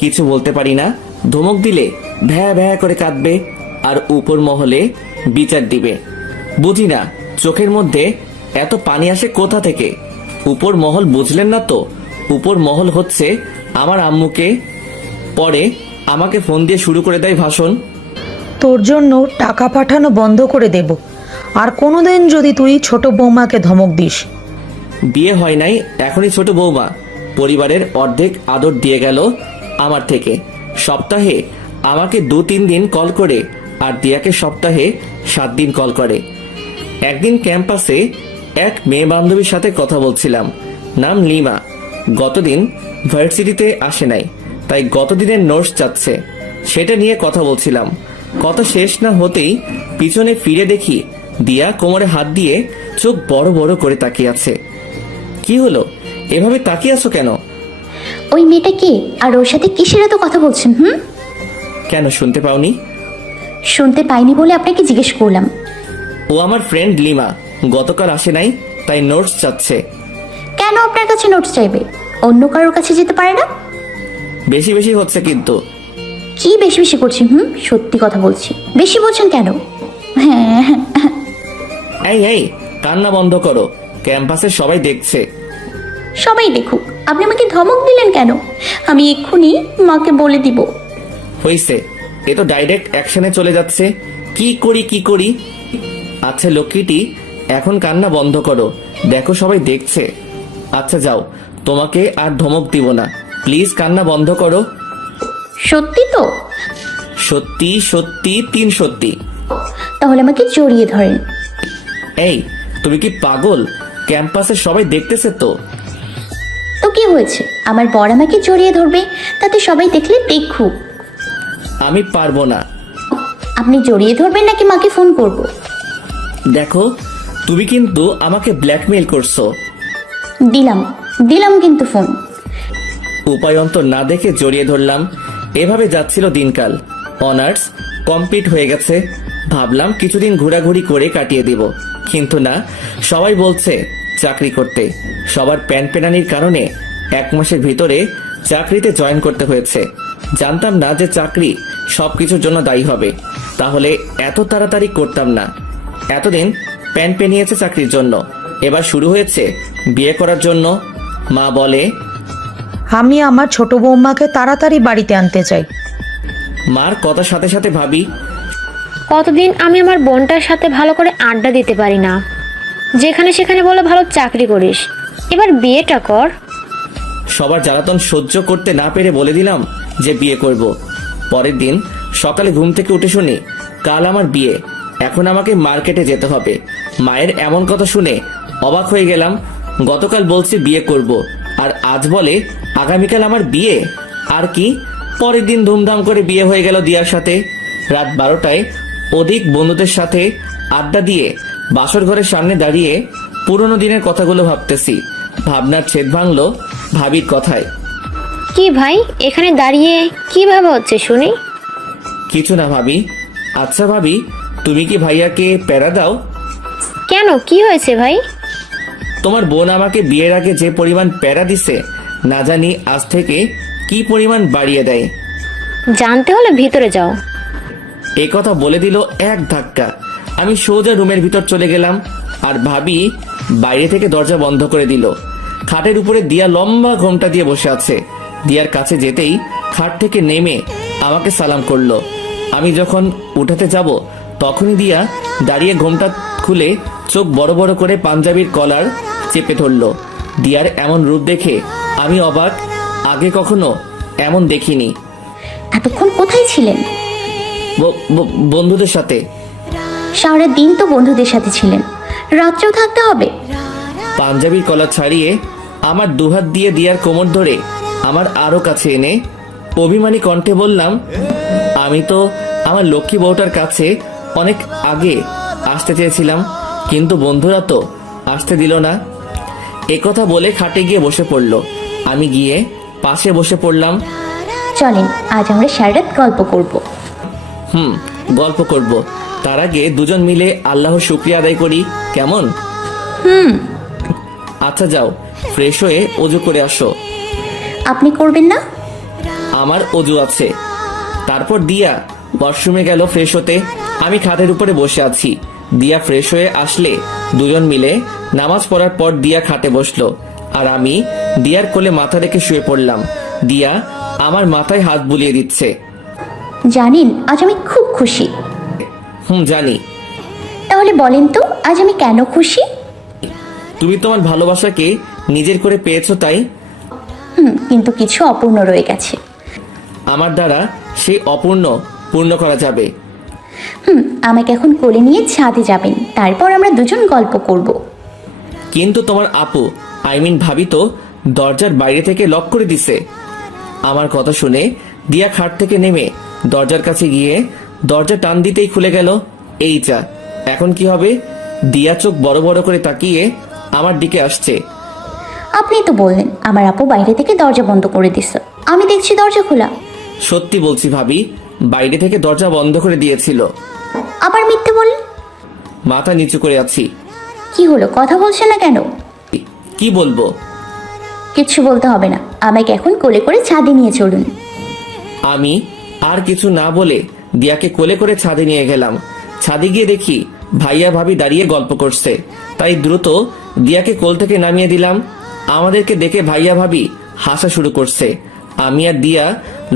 কিছু বলতে পারি না। ধমক দিলে ভ্যা ভ্যা করে কাঁদবে, আর উপর মহলে বিচার দিবে। বুঝি না চোখের মধ্যে এত পানি আসে কোথা থেকে। উপর মহল বুঝলেন না তো? উপর মহল হচ্ছে আমার আম্মুকে। পরে আমাকে ফোন দিয়ে শুরু করে দেয় ভাষণ। তোর জন্য টাকা পাঠানো বন্ধ করে দেব, আর কোনোদিন যদি তুই ছোট বৌমাকে ধমক দিস। বিয়ে হয় নাই, এখনই ছোট বৌমা। পরিবারের অর্ধেক আদর দিয়ে গেল আমার থেকে। সপ্তাহে আমাকে 2-3 দিন কল করে, আর দিয়াকে সপ্তাহে 7 দিন কল করে। একদিন ক্যাম্পাসে এক মেয়ে বান্ধবীর সাথে কথা বলছিলাম, নাম লিমা। গতদিন ভার্সিটিতে আসে নাই, তাই গতদিনের নোটস চাচ্ছে, সেটা নিয়ে কথা বলছিলাম। কথা শেষ না হতেই পিছনে ফিরে দেখি দিয়া কোমরে হাত দিয়ে চোখ বড় বড় করে তাকিয়ে আছে। কি হলো, এভাবে তাকিয়ে আছো কেন? ওই মেয়েটা কে, আর ওর সাথে কিসের এত কথা বলছেন? কেন শুনতে পাওনি? শুনতে পাইনি বলে আপনাকে জিজ্ঞেস করলাম। ও আমার ফ্রেন্ড লিমা, গতকাল আসে নাই, তাই নোটস চাচ্ছে। কেন আপনার কাছে নোটস চাইবে? অন্য কারোর কাছে যেতে পারে না? বেশি বেশি হচ্ছে কিন্তু। কি বেশি বেশি করছি? সত্যি কথা বলছি। বেশি বলছেন কেন? হ্যাঁ, এই কান্না বন্ধ করো, ক্যাম্পাসে সবাই দেখছে। সবাই দেখুক, আপনি আমাকে ধমক দিলেন কেন? আমি এক্ষুনি মাকে বলে দিব। হইছে, এ তো ডাইরেক্ট অ্যাকশনে চলে যাচ্ছে। কি করি? আচ্ছা লক্ষ্মীটি, এখন কান্না বন্ধ করো, দেখো সবাই দেখছে। আচ্ছা যাও, তোমাকে আর ধমক দিব না, প্লিজ কান্না বন্ধ করো। সত্যি তো? সত্যি সত্যি 3 সত্যি। তাহলে আমাকে জড়িয়ে ধরেন। এই তুমি কি পাগল? ক্যাম্পাসে সবাই দেখতেছে তো। তো কি হয়েছে? আমার বর আমাকে জড়িয়ে ধরবে, তাতে সবাই দেখলে দেখুক। আমি পারবো না। আপনি জড়িয়ে ধরবেন নাকি মাকে ফোন করব? দেখো, তুমি কিন্তু আমাকে ব্ল্যাকমেইল করছো। দিলাম কিন্তু ফোন। উপায় অন্তর না দেখে জড়িয়ে ধরলাম। এভাবে যাচ্ছিল দিনকাল। অনার্স কমপ্লিট হয়ে গেছে, ভাবলাম কিছুদিন ঘোরাঘুরি করে কাটিয়ে দিব, কিন্তু না, সবাই বলছে চাকরি করতে। সবার প্যানপেনানির কারণে 1 মাসের ভিতরে চাকরিতে জয়েন করতে হয়েছে। জানতাম না যে চাকরি সবকিছুর জন্য দায়ী হবে, তাহলে এত তাড়াতাড়ি করতাম না। এতদিন প্যান পেনিয়েছে চাকরির জন্য, এবার শুরু হয়েছে বিয়ে করার জন্য। মা বলে আমি আমার ছোট বৌমাকে তাড়াতাড়ি বাড়িতে আনতে চাই। মার কথার সাথে সাথে ভাবি কতদিন আমি আমার বোনটার সাথে ভালো করে আড্ডা দিতে পারি না, যেখানে সেখানে বলে ভালো চাকরি করিস, এবার বিয়েটা কর। সবার জ্বালাতন সহ্য করতে না পেরে বলে দিলাম যে বিয়ে করব। পরের দিন সকালে ঘুম থেকে উঠে শুনি কাল আমার বিয়ে, এখন আমাকে মার্কেটে যেতে হবে। মায়ের এমন কথা শুনে অবাক হয়ে গেলাম। গতকাল বলছি বিয়ে করব, আর আজ বলে আগামীকাল আমার বিয়ে। আর কি, পরের দিন ধুমধাম করে বিয়ে হয়ে গেল দিয়ার সাথে। রাত 12টায় অধিক বন্ধুদের সাথে আড্ডা দিয়ে বাসর ঘরের সামনে দাঁড়িয়ে পুরনো দিনের কথাগুলো ভাবতেছি। ভাবনার ছেদ ভাঙলো ভাবির কথায়। কি ভাই, এখানে দাঁড়িয়ে কি ভাবা হচ্ছে শুনি? কিছু না ভাবি। আচ্ছা ভাবি, তুমি কি ভাইয়াকে প্যারা দাও? কেন, কি হয়েছে ভাই? তোমার বোন আমাকে বিয়ের আগে যে পরিমাণ প্যারা দিছে, না জানি আজ থেকে কি পরিমাণ বাড়িয়ে দেয়। জানতে হলে ভিতরে যাও। এই কথা বলে দিল এক ধাক্কা। আমি সোজা রুমের ভিতর চলে গেলাম, আর ভাবি বাইরে থেকে দরজা বন্ধ করে দিল। খাটের উপরে দিয়া লম্বা ঘোমটা দিয়ে বসে আছে। দিয়ার কাছে যেতেই খাট থেকে নেমে আমাকে সালাম করলো। আমি যখন উঠাতে যাব তখনই দিয়া দাঁড়িয়ে ঘোমটা খুলে চোখ বড় বড় করে পাঞ্জাবির কলার চেপে ধরলো। দিয়ার এমন রূপ দেখে আমি অবাক, আগে কখনো এমন দেখিনি। এতক্ষণ কোথায় ছিলেন? বন্ধুদের সাথে। সারা দিন তো বন্ধুদের সাথে ছিলেন, রাত্রেও থাকতে হবে? পাঞ্জাবির কলার ছাড়িয়ে আমার দুহাত দিয়ে দিয়ার কোমর ধরে আমার আরো কাছে এনে অভিমানী কণ্ঠে বললাম, আমি তো আমার লক্ষ্মী বউটার কাছে অনেক আগে আসতে চেয়েছিলাম, কিন্তু বন্ধুরা তো আসতে দিল না। একথা বলে খাটে গিয়ে বসে পড়ল। আমি গিয়ে পাশে বসে পড়লাম। চলেন, আজ আমরা সারা রাত গল্প করব। গল্প করব। তার আগে দুজন মিলে আল্লাহর শুকরিয়া আদায় করি, কেমন? আচ্ছা যাও, ফ্রেশ হয়ে অজু করে আসো। আপনি করবেন না? আমার অজু আছে। তারপর দিয়া ওয়াশরুমে গেল ফ্রেশ হতে। আমি খাটের উপরে বসে আছি। দিয়া ফ্রেশ হয়ে আসলে দুজন মিলে নামাজ পড়ার পর দিয়া খাটে বসলো, আর আমি দিয়ার কোলে মাথা রেখে শুয়ে পড়লাম। দিয়া আমার মাথায় হাত বুলিয়ে দিচ্ছে। জানেন, আজ আমি খুব খুশি। জানি। তাহলে বলেন তো, আজ আমি কেন খুশি? তুমি তোমার ভালোবাসাকে নিজের করে পেয়েছো তাই। কিন্তু কিছু অপূর্ণ রয়ে গেছে। আমার দ্বারা সেই অপূর্ণ পূর্ণ করা যাবে। আমাকে এখন কোলে নিয়ে ছাদে যাবেন, তারপর আমরা দুজন গল্প করব। কিন্তু তোমার আপু, ভাবি তো দরজার বাইরে থেকে লক করে দিছে। আমার কথা শুনে দিয়া খাট থেকে নেমে দরজার কাছে গিয়ে দরজা টান দিতেই খুলে গেল। এই যা, এখন কি হবে? দিয়া চোখ বড় বড় করে তাকিয়ে আমার দিকে আসছে। আপনি তো বললেন আমার আপু বাইরে থেকে দরজা বন্ধ করে দিছে, আমি দেখছি দরজা খোলা। সত্যি বলছি ভাবি, বাইরে থেকে দরজা বন্ধ করে দিয়েছিল। আবার মিথ্যে বললেন। মাথা নিচু করে আছি। কি হলো, কথা বলছেন না কেন? কি বলবো? কিচ্ছু বলতে হবে না, আমাকে এখন কোলে করে ছাদে নিয়ে চলুন। আমি আর কিছু না বলে দিয়াকে কোলে করে ছাদে নিয়ে গেলাম। ছাদে গিয়ে দেখি ভাইয়া ভাবি দাঁড়িয়ে গল্প করছে, তাই দ্রুত দিয়াকে কোল থেকে নামিয়ে দিলাম। আমাদেরকে দেখে ভাইয়া ভাবি হাসা শুরু করছে। আমি আর দিয়া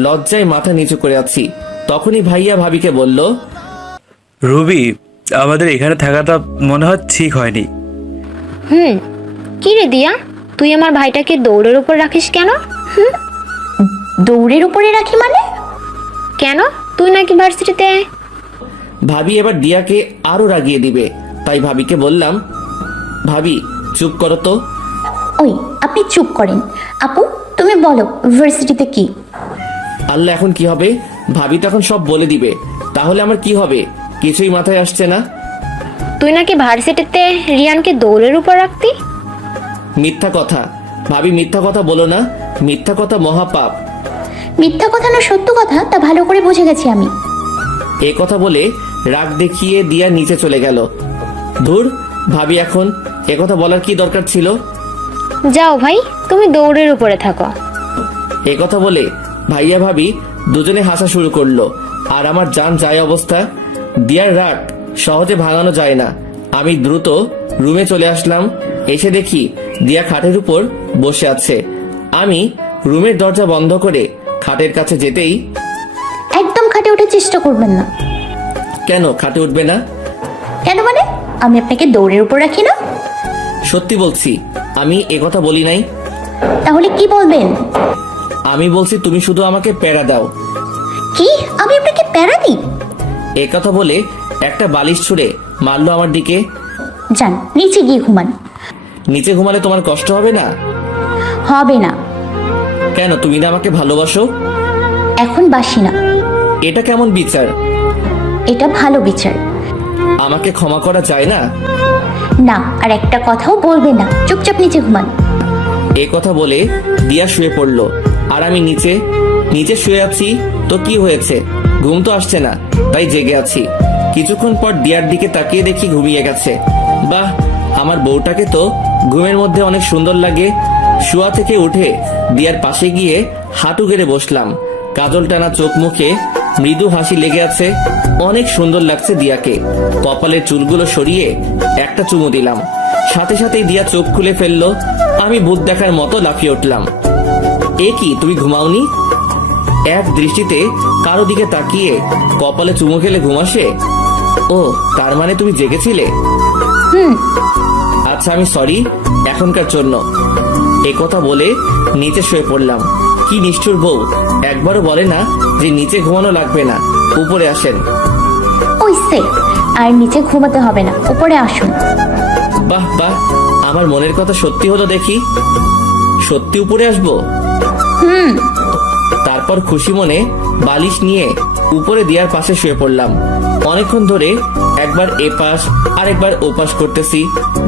লজ্জায় মাথা নিচু করে আছি। তখনই ভাইয়া ভাবিকে বলল, রুবি, আমাদের এখানে থাকাটা মনে হয় ঠিক হয়নি। কি রে দিয়া, তুই আমার ভাইটাকে দৌড়ের উপর রাখিস কেন? দৌড়ের উপরে রাখি মানে? কেন, তুই নাকি ভার্সিটিতে? ভাবি এবার দিয়াকে আরো রাগিয়ে দিবে, তাই ভাবিকে বললাম, ভাবি চুপ করো তো। ওই, আপনি চুপ করেন। আপু, তুমি বলো ভার্সিটিতে কি? আল্লাহ, এখন কি হবে? ভাবি তখন সব বলে দিবে, তাহলে আমার কি হবে? কিছুই মাথায় আসছে না। তুই নাকি ভার্সিটিতে রিয়ানকে দৌড়ের উপর রাখতি? মিথ্যা কথা ভাবি, মিথ্যা কথা বলো না। মিথ্যা কথা মহাপাপ। মিথ্যা কথা না সত্য কথা, তা ভালো করে বুঝে গেছি আমি। এ কথা বলে রাগ দেখিয়ে দিয়া নিচে চলে গেল। ধুর, ভাবি এখন এ কথা বলার কি দরকার ছিল? যাও ভাই, তুমি দৌড়ের উপরে থাকো। এ কথা বলে ভাইয়া ভাবি দুজনে হাসা শুরু করলো, আর আমার জান যায় অবস্থা। দিয়ার রাগ সহজে ভাঙানো যায় না। আমি দ্রুত রুমে চলে আসলাম। এসে দেখি দিয়া খাটের উপর বসে আছে। আমি রুমের দরজা বন্ধ করে খাটের কাছে যেতেই, একদম খাটে ওঠার চেষ্টা করবেন না। কেন খাটে উঠবে না? কেন মানে? আমি আপনাকে দৌড়ের উপর রাখি না? সত্যি বলছি, আমি এ কথা বলি নাই। তাহলে কি বলবেন? আমি বলছি তুমি শুধু আমাকে প্যারা দাও। কি, আমি আপনাকে প্যারা দিই? এ কথা বলে একটা বালিশ ছুঁড়ে মারলো আমার দিকে। যান নিচে গিয়ে ঘুমান। নিচে ঘুমালে তোমার কষ্ট হবে না? হবে না। কেন, তুমি না আমাকে ভালোবাসো? এখন বাসি না। এটা কেমন বিচার? এটা ভালো বিচার। আমাকে ক্ষমা করা যায় না? না, আর একটা কথাও বলবে না, চুপচাপ নিচে ঘুমান। এ কথা বলে দিয়া শুয়ে পড়লো, আর আমি নিচে নিচে শুয়ে আছি। তো কি হয়েছে, ঘুম তো আসছে না, তাই জেগে আছি। কিছুক্ষণ পর দিয়ার দিকে তাকিয়ে দেখি ঘুমিয়ে গেছে। বাহ, আমার বউটাকে তো ঘুমের মধ্যে অনেক সুন্দর লাগে। শোয়া থেকে উঠে দিয়ার পাশে গিয়ে হাঁটু গেড়ে বসলাম। কাজল টানা চোখ মুখে মৃদু হাসি লেগে আছে। অনেক সুন্দর লাগছে দিয়াকে। কপালের চুলগুলো সরিয়ে একটা চুমু দিলাম। সাথে সাথেই দিয়া চোখ খুলে ফেললো। আমি ভূত দেখার মতো লাফিয়ে উঠলাম। এ কি, তুমি ঘুমাওনি? এক দৃষ্টিতে কারো দিকে তাকিয়ে কপালে চুমু খেলে ঘুম আসে? ও, তার মানে তুমি জেগেছিলে? আচ্ছা, আমি সরি এখনকার জন্য। এ কথা বলে নিচে শুয়ে পড়লাম। কি নিষ্ঠুর বউ, একবারও বলে না যে নিচে ঘুমানো লাগবে না, উপরে আসেন। ওই সে, আর নিচে ঘুমাতে হবে না, উপরে আসুন। বাহ বাহ, আমার মনের কথা সত্যি হলো দেখি। সত্যি উপরে আসবো? তারপর খুশি মনে বালিশ নিয়ে উপরে দিয়ার পাশে শুয়ে পড়লাম। অনেকক্ষণ ধরে একবার এপাশ আর একবার ওপাশ করতেছি।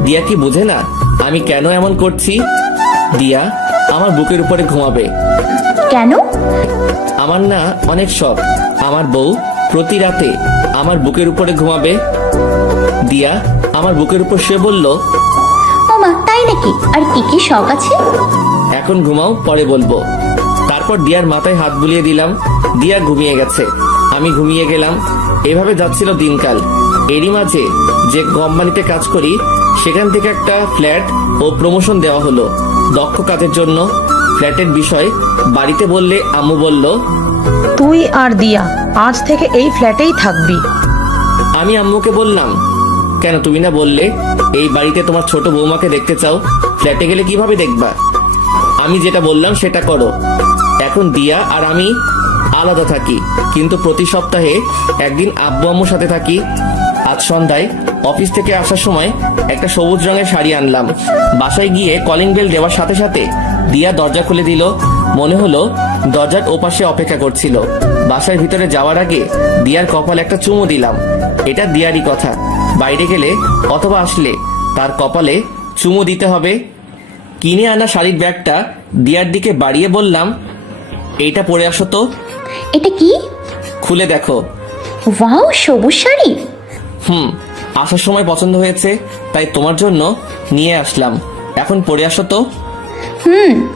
দিয়া কি বুঝে না আমি কেন এমন করছি? দিয়া আমার বুকের উপরে ঘুমাবে। কেন? আমার না অনেক শখ, আমার বউ প্রতি রাতে আমার বুকের উপরে ঘুমাবে। দিয়া আমার বুকের উপর শুয়ে বলল, ও মা, তাই নাকি? আর কি কি শখ আছে? এখন ঘুমাও, পরে বলবো। তারপর দিয়ার মাথায় হাত বুলিয়ে দিলাম। দিয়া ঘুমিয়ে গেছে, আমি ঘুমিয়ে গেলাম। এভাবে যাচ্ছিল দিনকাল। এরই মাঝে যে কোম্পানিতে কাজ করি সেখান থেকে একটা ফ্ল্যাট ও প্রমোশন দেওয়া হলো দক্ষ কাজের জন্য। ফ্ল্যাটের বিষয় বাড়িতে বললে আম্মু বলল, তুই আর দিয়া আজ থেকে এই ফ্ল্যাটেই থাকবি। আমি আম্মুকে বললাম, কেন তুমি না বললে এই বাড়িতে তোমার ছোট বৌমাকে দেখতে চাও? ফ্ল্যাটে গেলে কিভাবে দেখবা? আমি যেটা বললাম সেটা করো। এখন দিয়া আর আমি আলাদা থাকি, কিন্তু প্রতি সপ্তাহে একদিন আব্বু আম্মুর সাথে থাকি। আজ সন্ধ্যায় অফিস থেকে আসার সময় একটা সবুজ রঙের শাড়ি আনলাম। বাসায় গিয়ে কলিং বেল দেওয়ার সাথে সাথে দিয়া দরজা খুলে দিল। মনে হলো দরজার ওপাশে অপেক্ষা করছিল। বাসার ভিতরে যাওয়ার আগে দিয়ার কপালে একটা চুমু দিলাম। এটা দিয়ারই কথা, বাইরে গেলে অথবা আসলে তার কপালে চুমু দিতে হবে। কিনে আনা শাড়ির ব্যাগটা দিয়ার দিকে বাড়িয়ে বললাম, এইটা পরে আসো তো। এটা কি? খুলে দেখো। ওয়াও, সবুজ শাড়ি। আসার সময় পছন্দ হয়েছে, তাই তোমার জন্য নিয়ে আসলাম। এখন পরে আসো তো।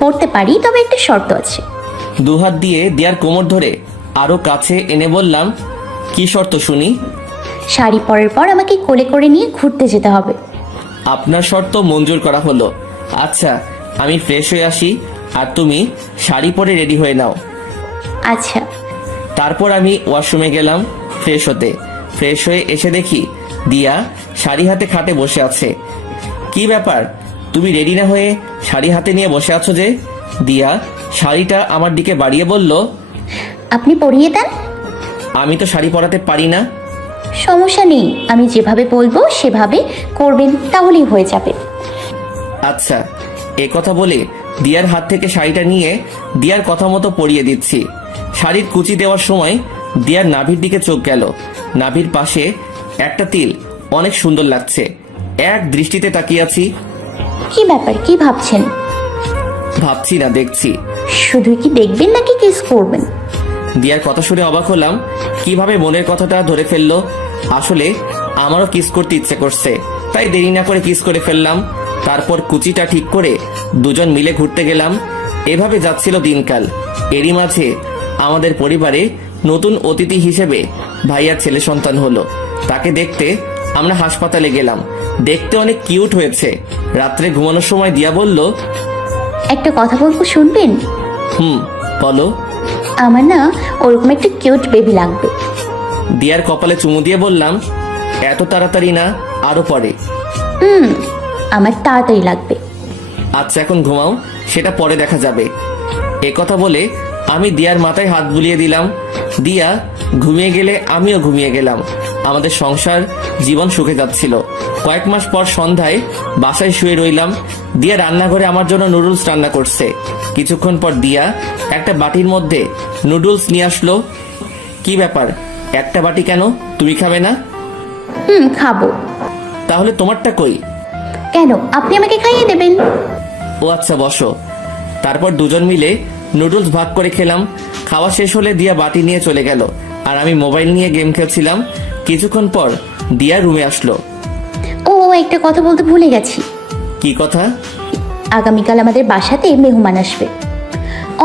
পড়তে পারি, তবে একটা শর্ত আছে। দুহাত দিয়ে দিয়ার কোমর ধরে আরো কাছে এনে বললাম, কি শর্ত শুনি? শাড়ি পরার পর আমাকে কোলে করে নিয়ে ঘুরতে যেতে হবে। আপনার শর্ত মঞ্জুর করা হলো। আচ্ছা, আমি ফ্রেশ হয়ে আসি, আর তুমি শাড়ি পরে রেডি হয়ে নাও। আচ্ছা। তারপর আমি ওয়াশরুমে গেলাম ফ্রেশ হতে। ফ্রেশ হয়ে এসে দেখি দিয়া শাড়ি হাতে খাটে বসে আছে। কি ব্যাপার, তুমি রেডি না হয়ে শাড়ি হাতে নিয়ে বসে আছো যে? দিয়া শাড়িটা আমার দিকে বাড়িয়ে বলল, আপনি পরিয়ে দেন। আমি তো শাড়ি পরাতে পারি না। সমস্যা নেই, আমি যেভাবে বলবো সেভাবে করবেন, তাহলেই হয়ে যাবে। আচ্ছা। এ কথা বলে দিয়ার হাত থেকে শাড়িটা নিয়ে দিয়ার কথা মতো পরিয়ে দিচ্ছি। শাড়ির কুচি দেওয়ার সময় দিয়ার নাভির দিকে চোখ গেল। নাভির পাশে একটা তিল, অনেক সুন্দর লাগছে। এক দৃষ্টিতে তাকিয়ে আছি। কি ব্যাপার, কি ভাবছেন? ভাবছি না, দেখছি। শুধু কি দেখবেন নাকি কিস করবেন? দিয়ার কথা শুনে অবাক হলাম, কিভাবে মনের কথাটা ধরে ফেললো। আসলে আমারও কিস করতে ইচ্ছে করছে, তাই দেরি না করে কিস করে ফেললাম। তারপর কুচিটা ঠিক করে দুজন মিলে ঘুরতে গেলাম। এভাবে যাচ্ছিল দিনকাল। এরই মাঝে আমাদের পরিবারে নতুন অতিথি হিসেবে ভাইয়ার ছেলে সন্তান হলো। তাকে দেখতে আমরা হাসপাতালে গেলাম। দেখতে অনেক কিউট হয়েছে। রাত্রে ঘুমানোর সময় দিয়া বলল, একটা কথা বলবো, শুনবেন? বলো। আমার না ওরকম একটা কিউট বেবি লাগবে। দিয়ার কপালে চুমু দিয়ে বললাম, এত তাড়াতাড়ি না, আরো পরে। আমার তাড়াতাড়ি লাগবে। আচ্ছা, এখন ঘুমাও, সেটা পরে দেখা যাবে। এ কথা বলে আমি দিয়ার মাথায় হাত বুলিয়ে দিলাম। দিয়া ঘুমিয়ে গেলে আমিও ঘুমিয়ে গেলাম। আমাদের সংসার জীবন সুখে যাচ্ছিল। কয়েক মাস পর সন্ধ্যায় বাসায় শুয়ে রইলাম। দিয়া রান্নাঘরে আমার জন্য নুডলস রান্না করছে। কিছুক্ষণ পর দিয়া একটা বাটির মধ্যে নুডলস নিয়ে আসলো। কি ব্যাপার, একটা বাটি কেন? তুমি খাবে না? খাবো। তাহলে তোমারটা কই? কেন, আপনি আমাকে খাইয়ে দেবেন? ও আচ্ছা, বসো। তারপর দুজন মিলে নুডলস ভাগ করে খেলাম। খাওয়া শেষ হলে দিয়া বাটি নিয়ে চলে গেল, আর আমি মোবাইল নিয়ে গেম খেলছিলাম। কিছুক্ষণ পর দিয়া রুমে আসলো। ও, একটা কথা বলতে ভুলে গেছি। কি কথা? আগামীকাল আমাদের বাসাতে মেহমান আসবে।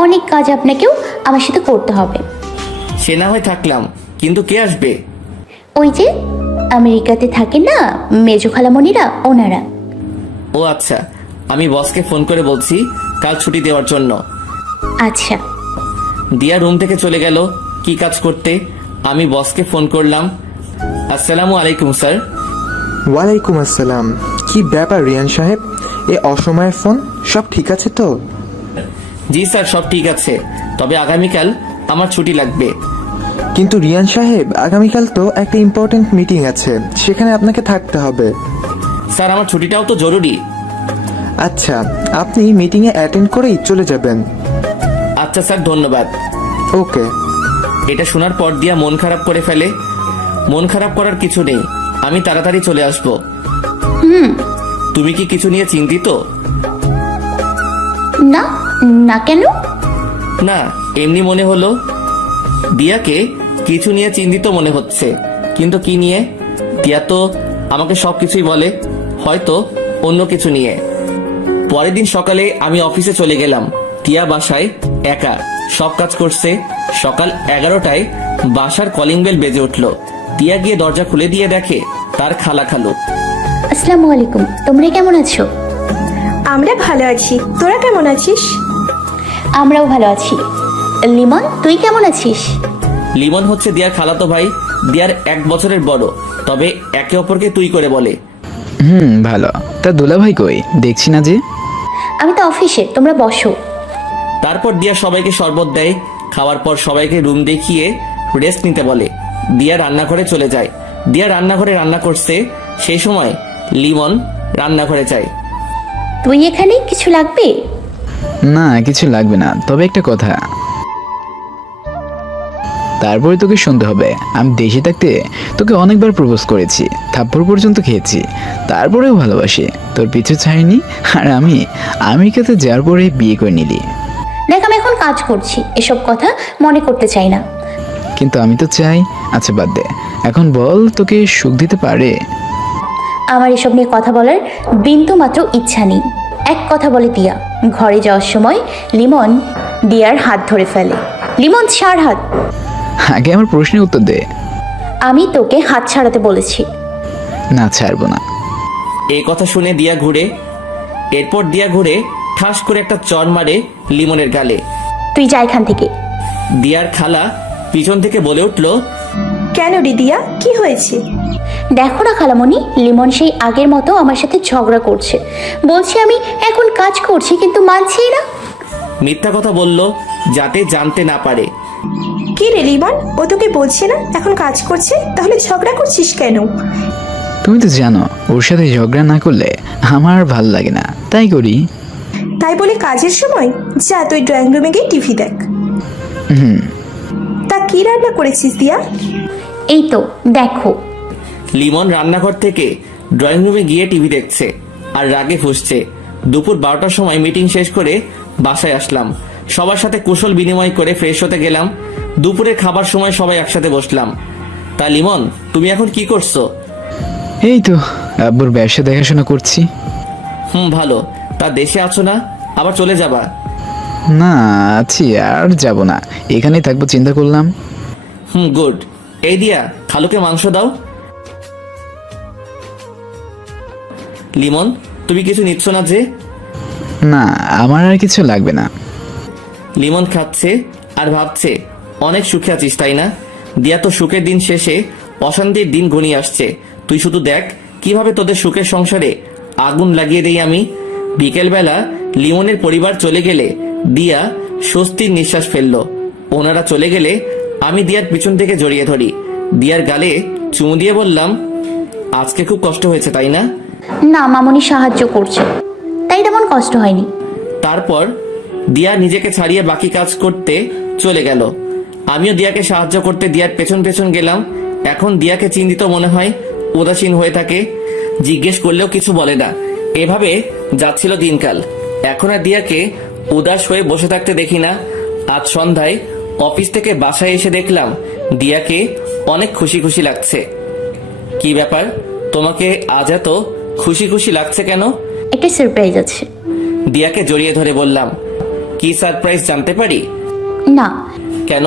অনেক কাজ আপনাকেও আমার সাথে করতে হবে। সে না হয় থাকলাম, কিন্তু কে আসবে? ওই যে আমেরিকাতে থাকেন না মেজো খালামণিরা, ওনারা। ও আচ্ছা, আমি বসকে ফোন করে বলছি কাল ছুটি দেওয়ার জন্য। আচ্ছা। দিয়া রুম থেকে চলে গেল কি কাজ করতে। আমি বসকে ফোন করলাম। আসসালামু আলাইকুম স্যার। ওয়ালাইকুম আসসালাম। কি ব্যাপার রিয়ান সাহেব, এ অসময়ে ফোন? সব ঠিক আছে তো? জি স্যার, সব ঠিক আছে, তবে আগামীকাল আমার ছুটি লাগবে। কিন্তু রিয়ান সাহেব, আগামীকাল তো একটা ইম্পর্টেন্ট মিটিং আছে, সেখানে আপনাকে থাকতে হবে। স্যার, আমার ছুটিটাও তো জরুরি। আচ্ছা, আপনি মিটিংয়ে অ্যাটেন্ড করেই চলে যাবেন। আচ্ছা স্যার, ধন্যবাদ। ওকে। এটা শোনার পর দিয়া মন খারাপ করে ফেলে। মন খারাপ করার কিছু নেই, আমি তাড়াতাড়ি চলে আসবো। তুমি কি কিছু নিয়ে চিন্তিত? না না, কেন? না, এমনি মনে হলো। দিয়াকে কিছু নিয়ে চিন্তিত মনে হচ্ছে, কিন্তু কি নিয়ে? দিয়া তো আমাকে সবকিছুই বলে, হয়তো অন্য কিছু নিয়ে। পরের দিন সকালে আমি অফিসে চলে গেলাম। টিয়া বাসায় একা সব কাজ করছে। সকাল 11টায় বাসার কলিং বেল বেজে উঠলো। টিয়া গিয়ে দরজা খুলে দিয়ে দেখে তার খালা খালু। আসসালামু আলাইকুম, তোমরা কেমন আছো? আমরা ভালো আছি, তোরা কেমন আছিস? আমরাও ভালো আছি। লিমন, তুই কেমন আছিস? লিমন হচ্ছে দিয়ার খালাতো ভাই। দিয়ার 1 বছরের বড়, তবে একে অপরকে তুই করে বলে। ভালো। তা দুলাভাই কই, দেখছি না যে? আমি তো অফিসে, তোমরা বসো। তারপর দিয়া সবাইকে শরবত দেয়। খাওয়ার পর সবাইকে রুম দেখিয়ে রেস্ট নিতে বলে। দিয়া রান্নাঘরে চলে যায়। দিয়া রান্নাঘরে রান্না করছে, সেই সময় লিমন রান্নাঘরে যায়। তুই এখানে, কিছু লাগবে? না, কিছু লাগবে না, তবে একটা কথা। তারপরে তোকে শুনতে হবে, আমি দেশে থাকতে তোকে অনেকবার প্রপোজ করেছি, থাপ্পড় পর্যন্ত খেয়েছি, তারপরেও ভালোবাসি, তোর পিছু ছাড়িনি। আর আমি আমেরিকাতে যাওয়ার পরে বিয়ে করে নিলি। দেখ, আমি এখন কাজ করছি, এসব কথা মনে করতে চাই না। কিন্তু আমি তো চাই। আচ্ছা বাদ দে, এখন বল তোকে সুখ দিতে পারে? আমার এসব নিয়ে কথা বলার বিন্দু মাত্র ইচ্ছা নেই। এক কথা বলে দিয়া ঘরে যাওয়ার সময় লিমন দিয়ার হাত ধরে ফেলে। লিমন, ছাড় হাত। আগে আমার প্রশ্নের উত্তর দে। আমি তোকে হাত ছাড়াতে বলেছি। না, ছাড়বো না। এই কথা শুনে দিয়া ঘুরে। এরপর দিয়া ঘুরে ঠাস করে একটা চড় মারে লিমনের গালে। তুই যা এখান থেকে। দিয়ার খালা পিছন থেকে বলে উঠলো, কেন রিদিয়া, কি হয়েছে? দেখো না খালামণি, লিমন সেই আগের মতো আমার সাথে ঝগড়া করছে। বলছি আমি এখন কাজ করছি, কিন্তু মানছেই না। মিথ্যা কথা বলল যাতে জানতে না পারে। কি রে লিমন, ও তোকে বলছে না এখন কাজ করছে, তাহলে ঝগড়া করছিস কেন? তুমি তো জানো ওর সাথে ঝগড়া না করলে আমার আর ভাল লাগে না, তাই করি। তাই বলে কাজের সময় যা তুই ড্রয়িং রুমে গিয়ে টিভি দেখ। তা কি রান্না করেছিস দিয়া? এই তো দেখো। লিমন রান্নাঘর থেকে ড্রয়িং রুমে গিয়ে টিভি দেখছে আর রাগে ফুঁসছে। দুপুর 12টার সময় মিটিং শেষ করে বাসায় আসলাম। সবার সাথে কুশল বিনিময় করে ফ্রেশ হতে গেলাম। দুপুরে খাবার সময় সবাই একসাথে বসলাম। তা লিমন, তুমি এখন কি করছো? এই তো আব্বুর ব্যবসা দেখাশোনা করছি। ভালো। তা দেশে আছো না, আবার চলে যাবা? না, আছি, আর যাব না, এখানেই থাকবো চিন্তা করলাম। গুড। এই দিয়া খালুকে মাংস দাও। লিমন, তুমি কিছু নিচ্ছ না যে? না, আমার আর কিছু লাগবে না। লিমন খাচ্ছে আর ভাবছে অনেক সুখে আছিস, তাই না? দিয়া তো সুখের দিন শেষে অশান্তির দিন ঘনিয়ে আসছে। তুই শুধু দেখ কিভাবে তোদের সুখের সংসারে আগুন লাগিয়ে দেই আমি। বিকেলবেলা লিমনের পরিবার চলে গেলে দিয়া স্বস্তির নিঃশ্বাস ফেললো। ওনারা চলে গেলে আমি দিয়ার পিছন থেকে জড়িয়ে ধরি। দিয়ার গালে চুমু দিয়ে বললাম, আজকে খুব কষ্ট হয়েছে, তাই না? না, মামনি সাহায্য করছে, তাই তেমন কষ্ট হয়নি। তারপর দিয়া নিজেকে ছাড়িয়ে বাকি কাজ করতে চলে গেল। আমিও দিয়াকে সাহায্য করতে দিয়ার পেছন পেছন গেলাম। এখন দিয়াকে চিন্তিত মনে হয়, উদাসীন হয়ে থাকে, জিজ্ঞেস করলেও কিছু বলে না। এভাবে যাচ্ছিল দিনকাল। এখন আর দিয়াকে উদাস হয়ে বসে থাকতে দেখি না। আজ সন্ধ্যায় অফিস থেকে বাসায় এসে দেখলাম দিয়াকে অনেক খুশি খুশি লাগছে। কি ব্যাপার, তোমাকে আজ এত খুশি খুশি লাগছে কেন? একটা সারপ্রাইজ আছে। দিয়াকে জড়িয়ে ধরে বললাম, কি সারপ্রাইজ জানতে পারি? না। কেন?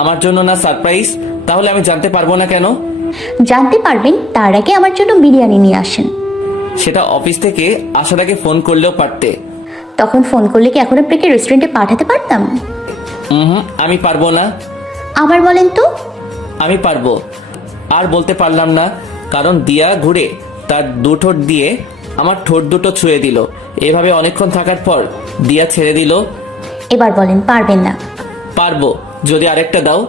আমার জন্য না সারপ্রাইজ? তাহলে আমি জানতে পারবো না কেন? জানতে পারবেন, তার আগে আমার জন্য বিরিয়ানি নিয়ে আসেন। সেটা অফিস থেকে আসার আগে ফোন করলেও পারতে। তখন ফোন করলে কি এখন আপনাকে রেস্টুরেন্টে পাঠাতে পারতাম? আমি পারবো না। আবার বলেন তো। আমি পারবো। আর বলতে পারলাম না, কারণ দিয়া ঘুরে তার দু ঠোঁট দিয়ে আমার ঠোঁট দুটো ছুঁয়ে দিল। এভাবে অনেকক্ষণ থাকার পর দিয়া ছেড়ে দিল। এবার বলেন পারবেন না। পারবো, যদি আরেকটা দাও।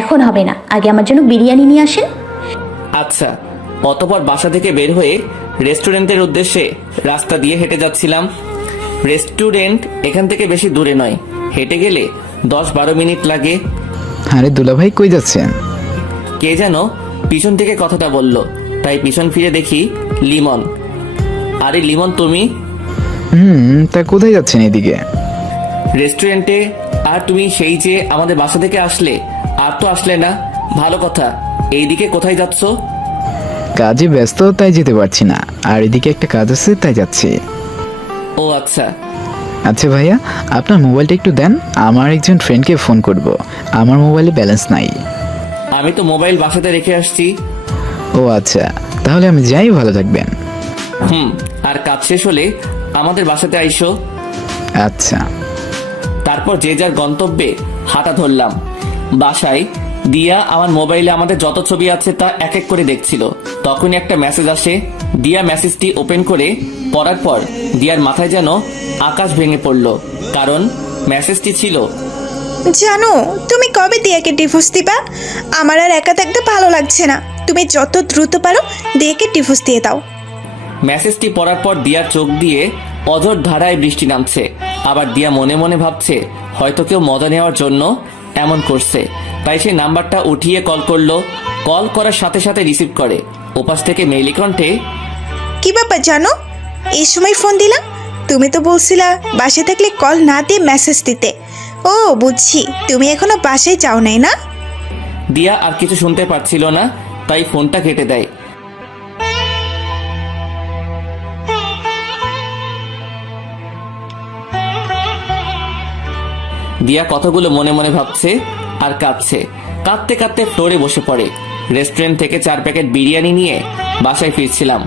এখন হবে না, আগে আমার জন্য বিরিয়ানি নিয়ে আসেন। আচ্ছা। অতঃপর বাসা থেকে বের হয়ে রেস্টুরেন্টের উদ্দেশ্যে রাস্তা দিয়ে হেঁটে যাচ্ছিলাম। রেস্টুরেন্ট এখান থেকে বেশি দূরে নয়, হেঁটে গেলে 10-12 মিনিট লাগে। আরে দুলাভাই কই যাচ্ছেন? কে যেন পিছন থেকে কথাটা বলল, তাই পিছন ফিরে দেখি লিমন। আরে লিমন, তুমি? তা কোথায় যাচ্ছেন এদিকে? রেস্টুরেন্টে। আর তুমি সেই যে আমাদের বাসা থেকে আসলে, আর তো আসলে না। ভালো কথা, এইদিকে কোথায় যাচ্ছ? কাজে ব্যস্ত তাই যেতে পারছি না, আর এদিকে একটা কাজ আছে তাই যাচ্ছি। ও আচ্ছা। আচ্ছা ভাইয়া, আপনার মোবাইলটা একটু দেন, আমার একজন ফ্রেন্ডকে ফোন করব। আমার মোবাইলে ব্যালেন্স নাই। আমি তো মোবাইল বাসাতে রেখে আসছি। ও আচ্ছা, তাহলে আমি যাই, ভালো থাকবেন। আর কাজ শেষ হলে আমাদের বাসাতে আইসো। আচ্ছা। তারপর যে যার গন্তব্যে হাঁটা ধরলাম। বাসায় দিয়া আমার মোবাইলে আমাদের যত ছবি আছে তা এক এক করে দেখছিল। তখনই একটা মেসেজ আসে। দিয়া মেসেজটি ওপেন করে পড়ার পর দিয়ার মাথায় যেন আকাশ ভেঙে পড়ল, কারণ মেসেজটি ছিল, জানো তুমি কবে দিয়াকে ডিভোর্স দিবা? আমার আর একা থাকতে ভালো লাগছে না, তুমি যত দ্রুত পারো দিয়াকে ডিভোর্স দিয়ে দাও। মেসেজটি পড়ার পর দিয়ার চোখ দিয়ে অঝোর ধারায় বৃষ্টি নামছে। আবার দিয়া মনে মনে ভাবছে হয়তো কেউ মজা নেওয়ার জন্য এমন করছে, তাই সে নাম্বারটা উঠিয়ে কল করলো। কল করার সাথে সাথে রিসিভ করে। ওপাশ থেকে মেইলি কণ্ঠে, কি ব্যাপার জানো, এই সময় ফোন দিলাম? তুমি তো বলছিলা বাসায় থাকলে কল না দিয়ে মেসেজ দিতে। ও বুঝছি, তুমি এখনো বাসায় যাও নাই না? দিয়া আর কিছু শুনতে পারছিল না, তাই ফোনটা কেটে দেয়। দিয়া কথাগুলো মনে মনে ভাবছে আর কাঁদছে। কাঁদতে কাঁদতে ফ্লোরে বসে পড়ে। রেস্টুরেন্ট থেকে 4 প্যাকেট বিরিয়ানি নিয়ে বাসায় ফিরছিলাম।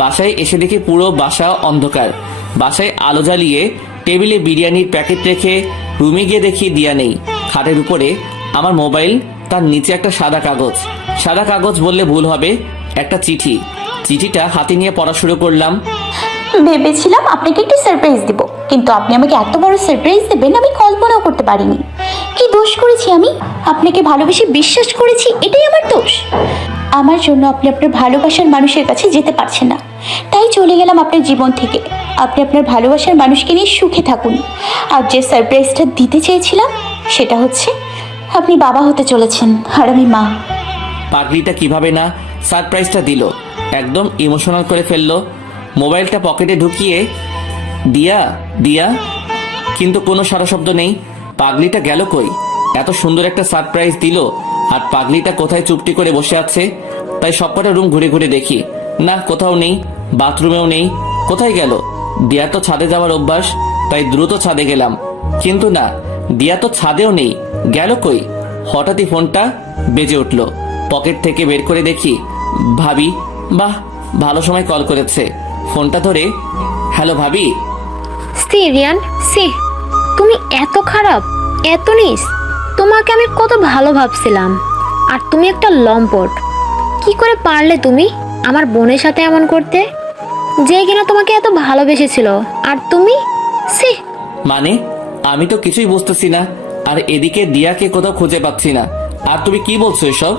বাসায় এসে দেখি পুরো বাসা অন্ধকার। বাসায় আলো জ্বালিয়ে টেবিলে বিরিয়ানির প্যাকেট রেখে রুমে গিয়ে দেখি দিয়া নেই। খাটের উপরে আমার মোবাইল, তার নিচে একটা সাদা কাগজ। সাদা কাগজ বললে ভুল হবে, একটা চিঠি। চিঠিটা হাতে নিয়ে পড়া শুরু করলাম। ভেবেছিলাম আপনাকে একটু সারপ্রাইজ দিব, কিন্তু আপনি আমাকে এত বড় সারপ্রাইজ দেবেন আমি কল্পনাও করতে পারিনি। কি দোষ করেছি আমি? আপনাকে ভালোবেসে বিশ্বাস করেছি, এটাই আমার দোষ। আমার জন্য আপনি আপনার ভালোবাসার মানুষের কাছে যেতে পারছেন না, তাই চলে গেলাম আপনার জীবন থেকে। আপনি আপনার ভালোবাসার মানুষকে নিয়ে সুখে থাকুন। আর যে সারপ্রাইজটা দিতে চেয়েছিলাম সেটা হচ্ছে আপনি বাবা হতে চলেছেন আর আমি মা। পাগলিটা কিভাবে না সারপ্রাইজটা দিল, একদম ইমোশনাল করে ফেললো। মোবাইলটা পকেটে ঢুকিয়ে দিয়া দিয়া, কিন্তু কোনো সারা শব্দ নেই। পাগলিটা গেল কই? এত সুন্দর একটা সারপ্রাইজ দিল আর পাগলিটা কোথায় চুপটি করে বসে আছে? তাই সবকটা রুম ঘুরে ঘুরে দেখি, না কোথাও নেই। বাথরুমেও নেই। কোথায় গেল? দিয়া তো ছাদে যাওয়ার অভ্যাস, তাই দ্রুত ছাদে গেলাম, কিন্তু না, দিয়া তো ছাদেও নেই। গেল কই? হঠাৎই ফোনটা বেজে উঠল। পকেট থেকে বের করে দেখি ভাবি। বাহ, ভালো সময় কল করেছে। ফোনটা ধরে, হ্যালো ভাবি। সি রিয়ান, সি তুমি এত খারাপ, এত নিস। তোমাকে আমি কত ভালো ভাবছিলাম, আর তুমি একটা লম্পট। কি করে পারলে তুমি আমার বোনের সাথে এমন করতে, যে কিনা তোমাকে এত ভালোবেসেছিল? আর তুমি, সি। মানে আমি তো কিছুই বুঝতেছি না, আর এদিকে দিয়াকে কোথাও খুঁজে পাচ্ছি না। আর তুমি কি বলছো এসব?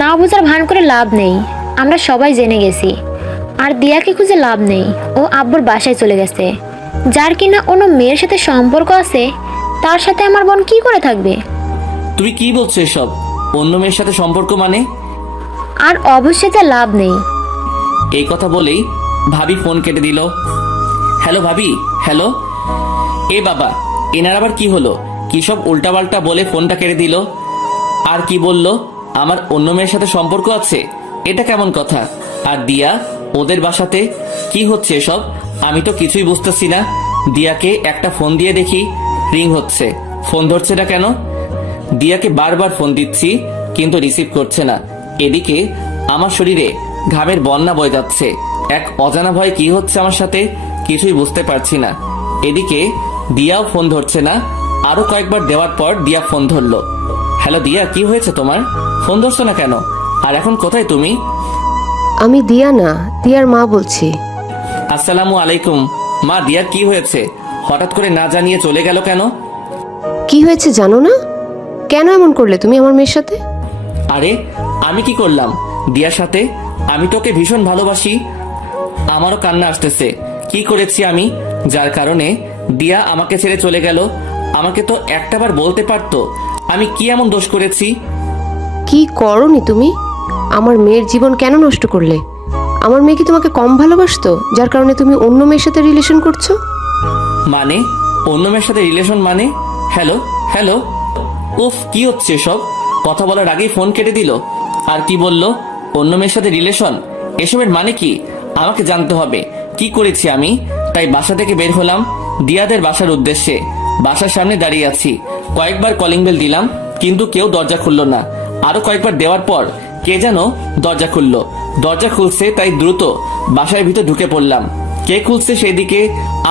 না বুঝার ভান করে লাভ নেই, আমরা সবাই জেনে গেছি। আর দিয়াকে খুঁজে লাভ নেই, ও আব্বুর বাসায় চলে গেছে। যার কিনা অন্য মেয়ের সাথে সম্পর্ক আছে, তার সাথে আমার বোন কি করে থাকবে? তুমি কি বলছো এসব? অন্য মেয়ের সাথে সম্পর্ক মানে? আর অবশ্যই তা লাভ নেই। এই কথা বলেই ভাবি ফোন কেটে দিল। হ্যালো ভাবি, হ্যালো। এ বাবা, এনার আবার কি হলো? কি সব উল্টাপাল্টা বলে ফোনটা কেটে দিল। আর কি বলল? আমার অন্য মেয়ের সাথে সম্পর্ক আছে? এটা কেমন কথা? আর দিয়া ওদের বাসাতে? কি হচ্ছে এসব? আমি তো কিছুই বুঝতেছি না। দিয়াকে একটা ফোন দিয়ে দেখি, রিং হচ্ছে, ফোন ধরছে না কেন? দিয়াকে বারবার ফোন দিচ্ছি কিন্তু রিসিভ করছে না। এদিকে আমার শরীরে ঘামের বন্যা বয়ে যাচ্ছে। এক অজানা ভয় কি হচ্ছে আমার সাথে কিছুই বুঝতে পারছি না। এদিকে দিয়াও ফোন ধরছে না। আরো কয়েকবার দেওয়ার পর দিয়া ফোন ধরলো। হ্যালো দিয়া, কি হয়েছে তোমার? ফোন ধরছো না কেন? আর এখন কোথায় তুমি? আমি দিয়া না, দিয়ার মা বলছি। আসসালামু আলাইকুম। মা, দিয়ার কি হয়েছে? হঠাৎ করে না জানিয়ে চলে গেল কেন? কি হয়েছে জানো না? কেন এমন করলে তুমি আমার মেয়ের সাথে? আরে আমি কি করলাম দিয়ার সাথে? আমি তোকে ভীষণ ভালোবাসি। আমারও কান্না আসতেছে। কি করেছি আমি যার কারণে দিয়া আমাকে ছেড়ে চলে গেল? আমাকে তো একটাবার বলতে পারতো। আমি কি এমন দোষ করেছি? কি করনি তুমি? আমার মেয়ের জীবন কেন নষ্ট করলে? আমার মেয়ে কি তোমাকে কম ভালোবাসতো যার কারণে তুমি অন্য মেয়ের সাথে রিলেশন করছো? মানে অন্য মেয়ের সাথে রিলেশন মানে? হ্যালো হ্যালো, উফ, কি হচ্ছে সব? কথা বলার আগেই ফোন কেটে দিল। আর কি বলল? অন্য মেয়ের সাথে রিলেশন? এসবের মানে কি? আমাকে জানতে হবে কি করেছি আমি। তাই বাসা থেকে বের হলাম দিয়াদের বাসার উদ্দেশ্যে। বাসার সামনে দাঁড়িয়ে আছি। কয়েকবার কলিং বেল দিলাম কিন্তু কেউ দরজা খুললো না। আরো কয়েকবার দেওয়ার পর কে যেন দরজা খুললো। দরজা খুলছে তাই দ্রুত বাসার ভিতর ঢুকে পড়লাম। কে খুলছে সেদিকে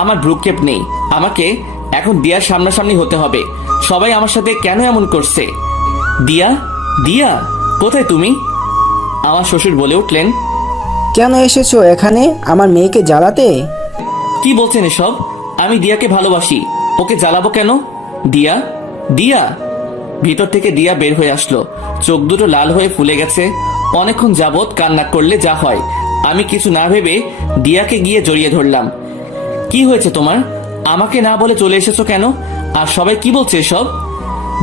আমার ভ্রুক্ষেপ নেই। আমাকে এখন দিয়ার সামনাসামনি হতে হবে। সবাই আমার সাথে কেন এমন করছে? দিয়া, দিয়া, কোথায় তুমি? আমার শ্বশুর বলে উঠলেন। কেন এসেছো এখানে আমার মেয়েকে জ্বালাতে? কি বলছেন এসব? আমি দিয়াকে ভালোবাসি, ওকে জ্বালাবো কেন? দিয়া, দিয়া। ভিতর থেকে দিয়া বের হয়ে আসলো। চোখ দুটো লাল হয়ে ফুলে গেছে। অনেকক্ষণ যাবৎ কান্না করলে যা হয়। আমি কিছু না ভেবে দিয়াকে গিয়ে জড়িয়ে ধরলাম। কি হয়েছে তোমার? আমাকে না বলে চলে এসেছো কেন? আর সবাই কি বলছে এসব?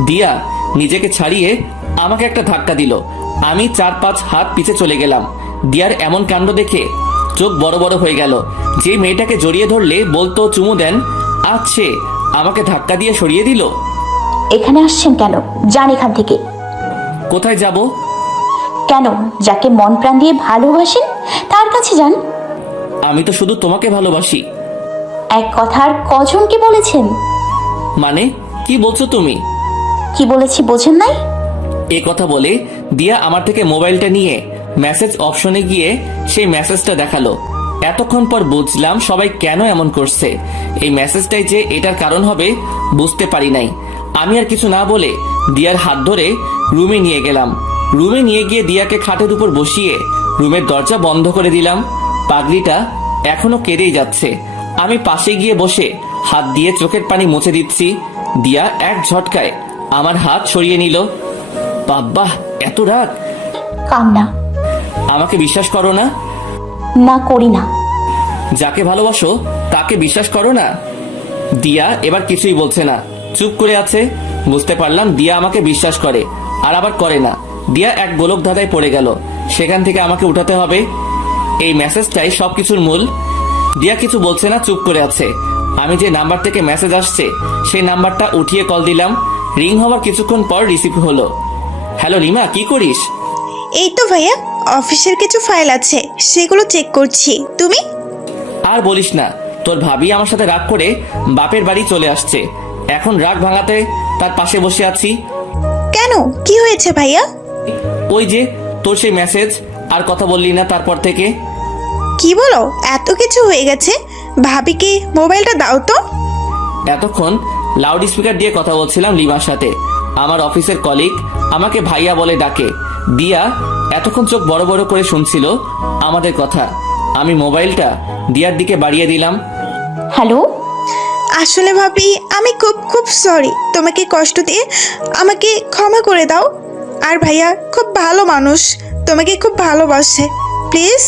দিয়া নিজেকে ছাড়িয়ে আমাকে একটা ধাক্কা দিল। আমি 4-5 হাত পিছে চলে গেলাম। দিয়ার এমন কাণ্ড দেখে চোখ বড় বড় হয়ে গেল। যে মেয়েটাকে জড়িয়ে ধরলে বলতো চুমু দেন, আজ সে আমাকে ধাক্কা দিয়ে সরিয়ে দিল। এখানে আসছেন কেন? যান এখান থেকে। কোথায় যাব? কেন? যাকে মন প্রাণ দিয়ে ভালোবাসেন তার কাছে যান। আমি তো শুধু তোমাকে ভালোবাসি। এক কথা আর কজনকে বলেছেন? মানে কি বলছো তুমি? কি বলেছি বোঝেন নাই? এ কথা বলে দিয়া আমার থেকে মোবাইলটা নিয়ে মেসেজ অপশনে গিয়ে সেই মেসেজটা দেখালো। এতক্ষণ পর বুঝলাম সবাই কেন এমন করছে। এই মেসেজটাই যে এটার কারণ হবে বুঝতে পারি নাই। আমি আর কিছু না বলে দিয়ার হাত ধরে রুমে নিয়ে গেলাম। রুমে নিয়ে গিয়ে দিয়াকে খাটের উপর বসিয়ে রুমের দরজা বন্ধ করে দিলাম। পাগড়িটা এখনো কেঁদেই যাচ্ছে। আমি পাশে গিয়ে বসে হাত দিয়ে চোখের পানি মুছে দিচ্ছি। দিয়া এক ঝটকায় আমার হাত সরিয়ে নিল। বাবা, এত রাগ! কান্না। আমাকে বিশ্বাস করো না? না, করি না। যাকে ভালোবাসো তাকে বিশ্বাস করো না? দিয়া এবার কিছুই বলছে না, চুপ করে আছে। বুঝতে পারলাম দিয়া আমাকে বিশ্বাস করে আর আবার করে না। দিয়া এক গোলক ধাঁধায় পড়ে গেল। সেখান থেকে আমাকে উঠাতে হবে। এই মেসেজটাই সবকিছুর মূল। দিয়া কিছু বলছে না, চুপ করে আছে। আমি যে নাম্বার থেকে মেসেজ আসছে সেই নাম্বারটা উঠিয়ে কল দিলাম। রিং হওয়ার কিছুক্ষণ পর রিসিভ হলো। হ্যালো রিমা, কি করিস? এই তো ভাইয়া, অফিসের কিছু ফাইল আছে সেগুলো চেক করছি। তুমি? আর বলিস না, তোর ভাবি আমার সাথে রাগ করে বাপের বাড়ি চলে আসছে। এখন রাগ ভাঙাতে তার পাশে বসে আছি। কেন, কি হয়েছে ভাইয়া? ওই যে তোর সেই মেসেজ, আর কথা বললি না তারপর থেকে। কি বলো? এত কিছু হয়ে গেছে? ভাবিকে মোবাইলটা দাও তো। এতক্ষণ লাউড স্পিকার দিয়ে কথা বলছিলাম লিমার সাথে। আমার অফিসের কলিগ আমাকে ভাইয়া বলে ডাকে। দিয়া এতক্ষণ চোখ বড় বড় করে শুনছিল আমাদের কথা। আমি মোবাইলটা দিয়ার দিকে বাড়িয়ে দিলাম। হ্যালো। আসলে ভাবি, আমি খুব খুব সরি, তোমাকে কষ্ট দিয়ে আমাকে ক্ষমা করে দাও। আর ভাইয়া খুব ভালো মানুষ, তোমাকে খুব ভালোবাসে। প্লিজ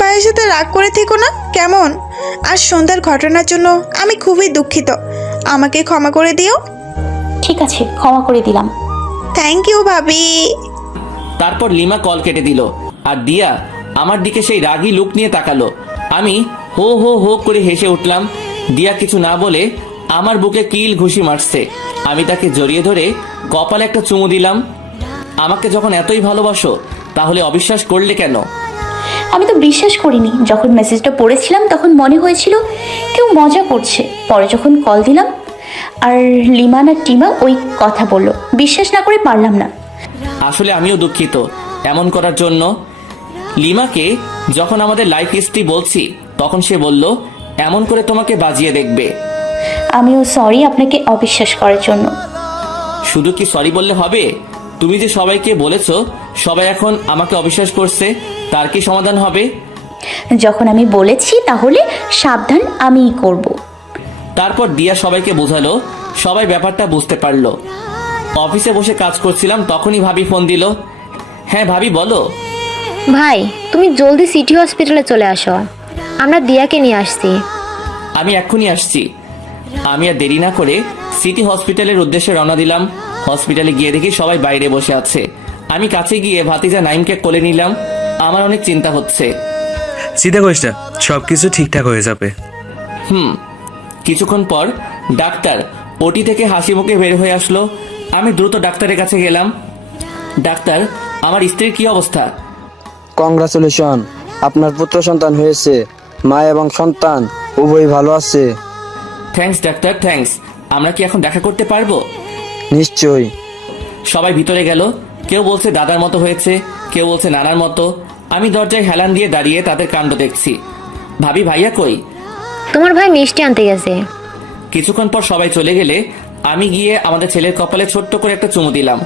ভাইয়ের সাথে রাগ করে থেকো না, কেমন? আর সন্ধ্যার ঘটনার জন্য আমি খুবই দুঃখিত, আমাকে ক্ষমা করে দিও। ঠিক আছে, ক্ষমা করে দিলাম। থ্যাংক ইউ ভাবি। তারপর লিমা কল কেটে দিল আর দিয়া আমার দিকে সেই রাগী লুক নিয়ে তাকালো। আমি হো হো হো করে হেসে উঠলাম। দিয়া কিছু না বলে আমার বুকে কিল ঘুষি মারছে। আমি তাকে জড়িয়ে ধরে কপালে একটা চুমু দিলাম। আমাকে যখন এতই ভালোবাসো তাহলে অবিশ্বাস করলে কেন? আমি তো বিশ্বাস করিনি। যখন মেসেজটা পড়েছিলাম তখন মনে হয়েছিল কেউ মজা করছে। পরে যখন কল দিলাম আর লিমান আর টিমা ওই কথা বললো, বিশ্বাস না করে পারলাম না। আসলে আমিও দুঃখিত এমন করার জন্য। লিমাকে যখন আমাদের লাইফ হিস্ট্রি বলছি তখন সে বলল এমন করে তোমাকে বাজিয়ে দেখবে। আমিও সরি আপনাকে অবিশ্বাস করার জন্য। শুধু কি সরি বললে হবে? তুমি যে সবাইকে বলেছো সবাই এখন আমাকে অবিশ্বাস করছে, তার কি সমাধান হবে? যখন আমি বলেছি তাহলে সাবধান আমিই করব। তারপর দিয়া সবাইকে বোঝালো। সবাই ব্যাপারটা বুঝতে পারলো। অফিসে বসে কাজ করছিলাম তখনই ভাবি ফোন দিল। হ্যাঁ ভাবি বলো। ভাই তুমি জলদি সিটি হসপিটালে চলে আসো, আমরা দিয়াকে নিয়ে আসছি। আমি এক্ষুনি আসছি। আমি আর দেরি না করে সিটি হসপিটালের উদ্দেশ্যে রওনা দিলাম। হসপিটালে গিয়ে দেখি সবাই বাইরে বসে আছে। আমি কাছে গিয়ে ভাতিজা নাইমকে কোলে নিলাম। আমার অনেক চিন্তা হচ্ছে। চিন্তা করিস না, সবকিছু ঠিকঠাক হয়ে যাবে। কিছুক্ষণ পর ডাক্তার ওটি থেকে হাসি মুখে বের হয়ে আসলো। আমি দ্রুত ডাক্তারের কাছে গেলাম। ডাক্তার, আমার স্ত্রীর কি অবস্থা? কংগ্রাচুলেশন, আপনার পুত্র সন্তান হয়েছে। মা এবং সন্তান উভয়ই ভালো আছে। Thanks doctor, thanks. আমরা কি এখন দেখা করতে পারবো? নিশ্চয়ই। সবাই ভিতরে গেল। কেউ বলছে দাদার মতো হয়েছে, কেউ বলছে নানার মতো। আমি দরজায় হেলান দিয়ে দাঁড়িয়ে তাদের কাণ্ড দেখছি। ভাবি ভাইয়া কই? তোমার ভাই মিষ্টি আনতে গেছে। কিছুক্ষণ পর সবাই চলে গেলে আমি গিয়ে আমাদের ছেলের কপালে ছোট্ট করে একটা চুমু দিলাম।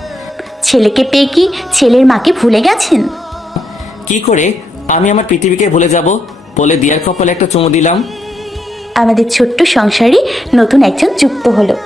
ছেলেকে পেয়ে কি ছেলের মাকে ভুলে গেছেন? কি করে আমি আমার পৃথিবীকে ভুলে যাব? বলে দিয়ার কপালে একটা চুমু দিলাম। আমাদের ছোট্ট সংসারে নতুন একজন যুক্ত হলো।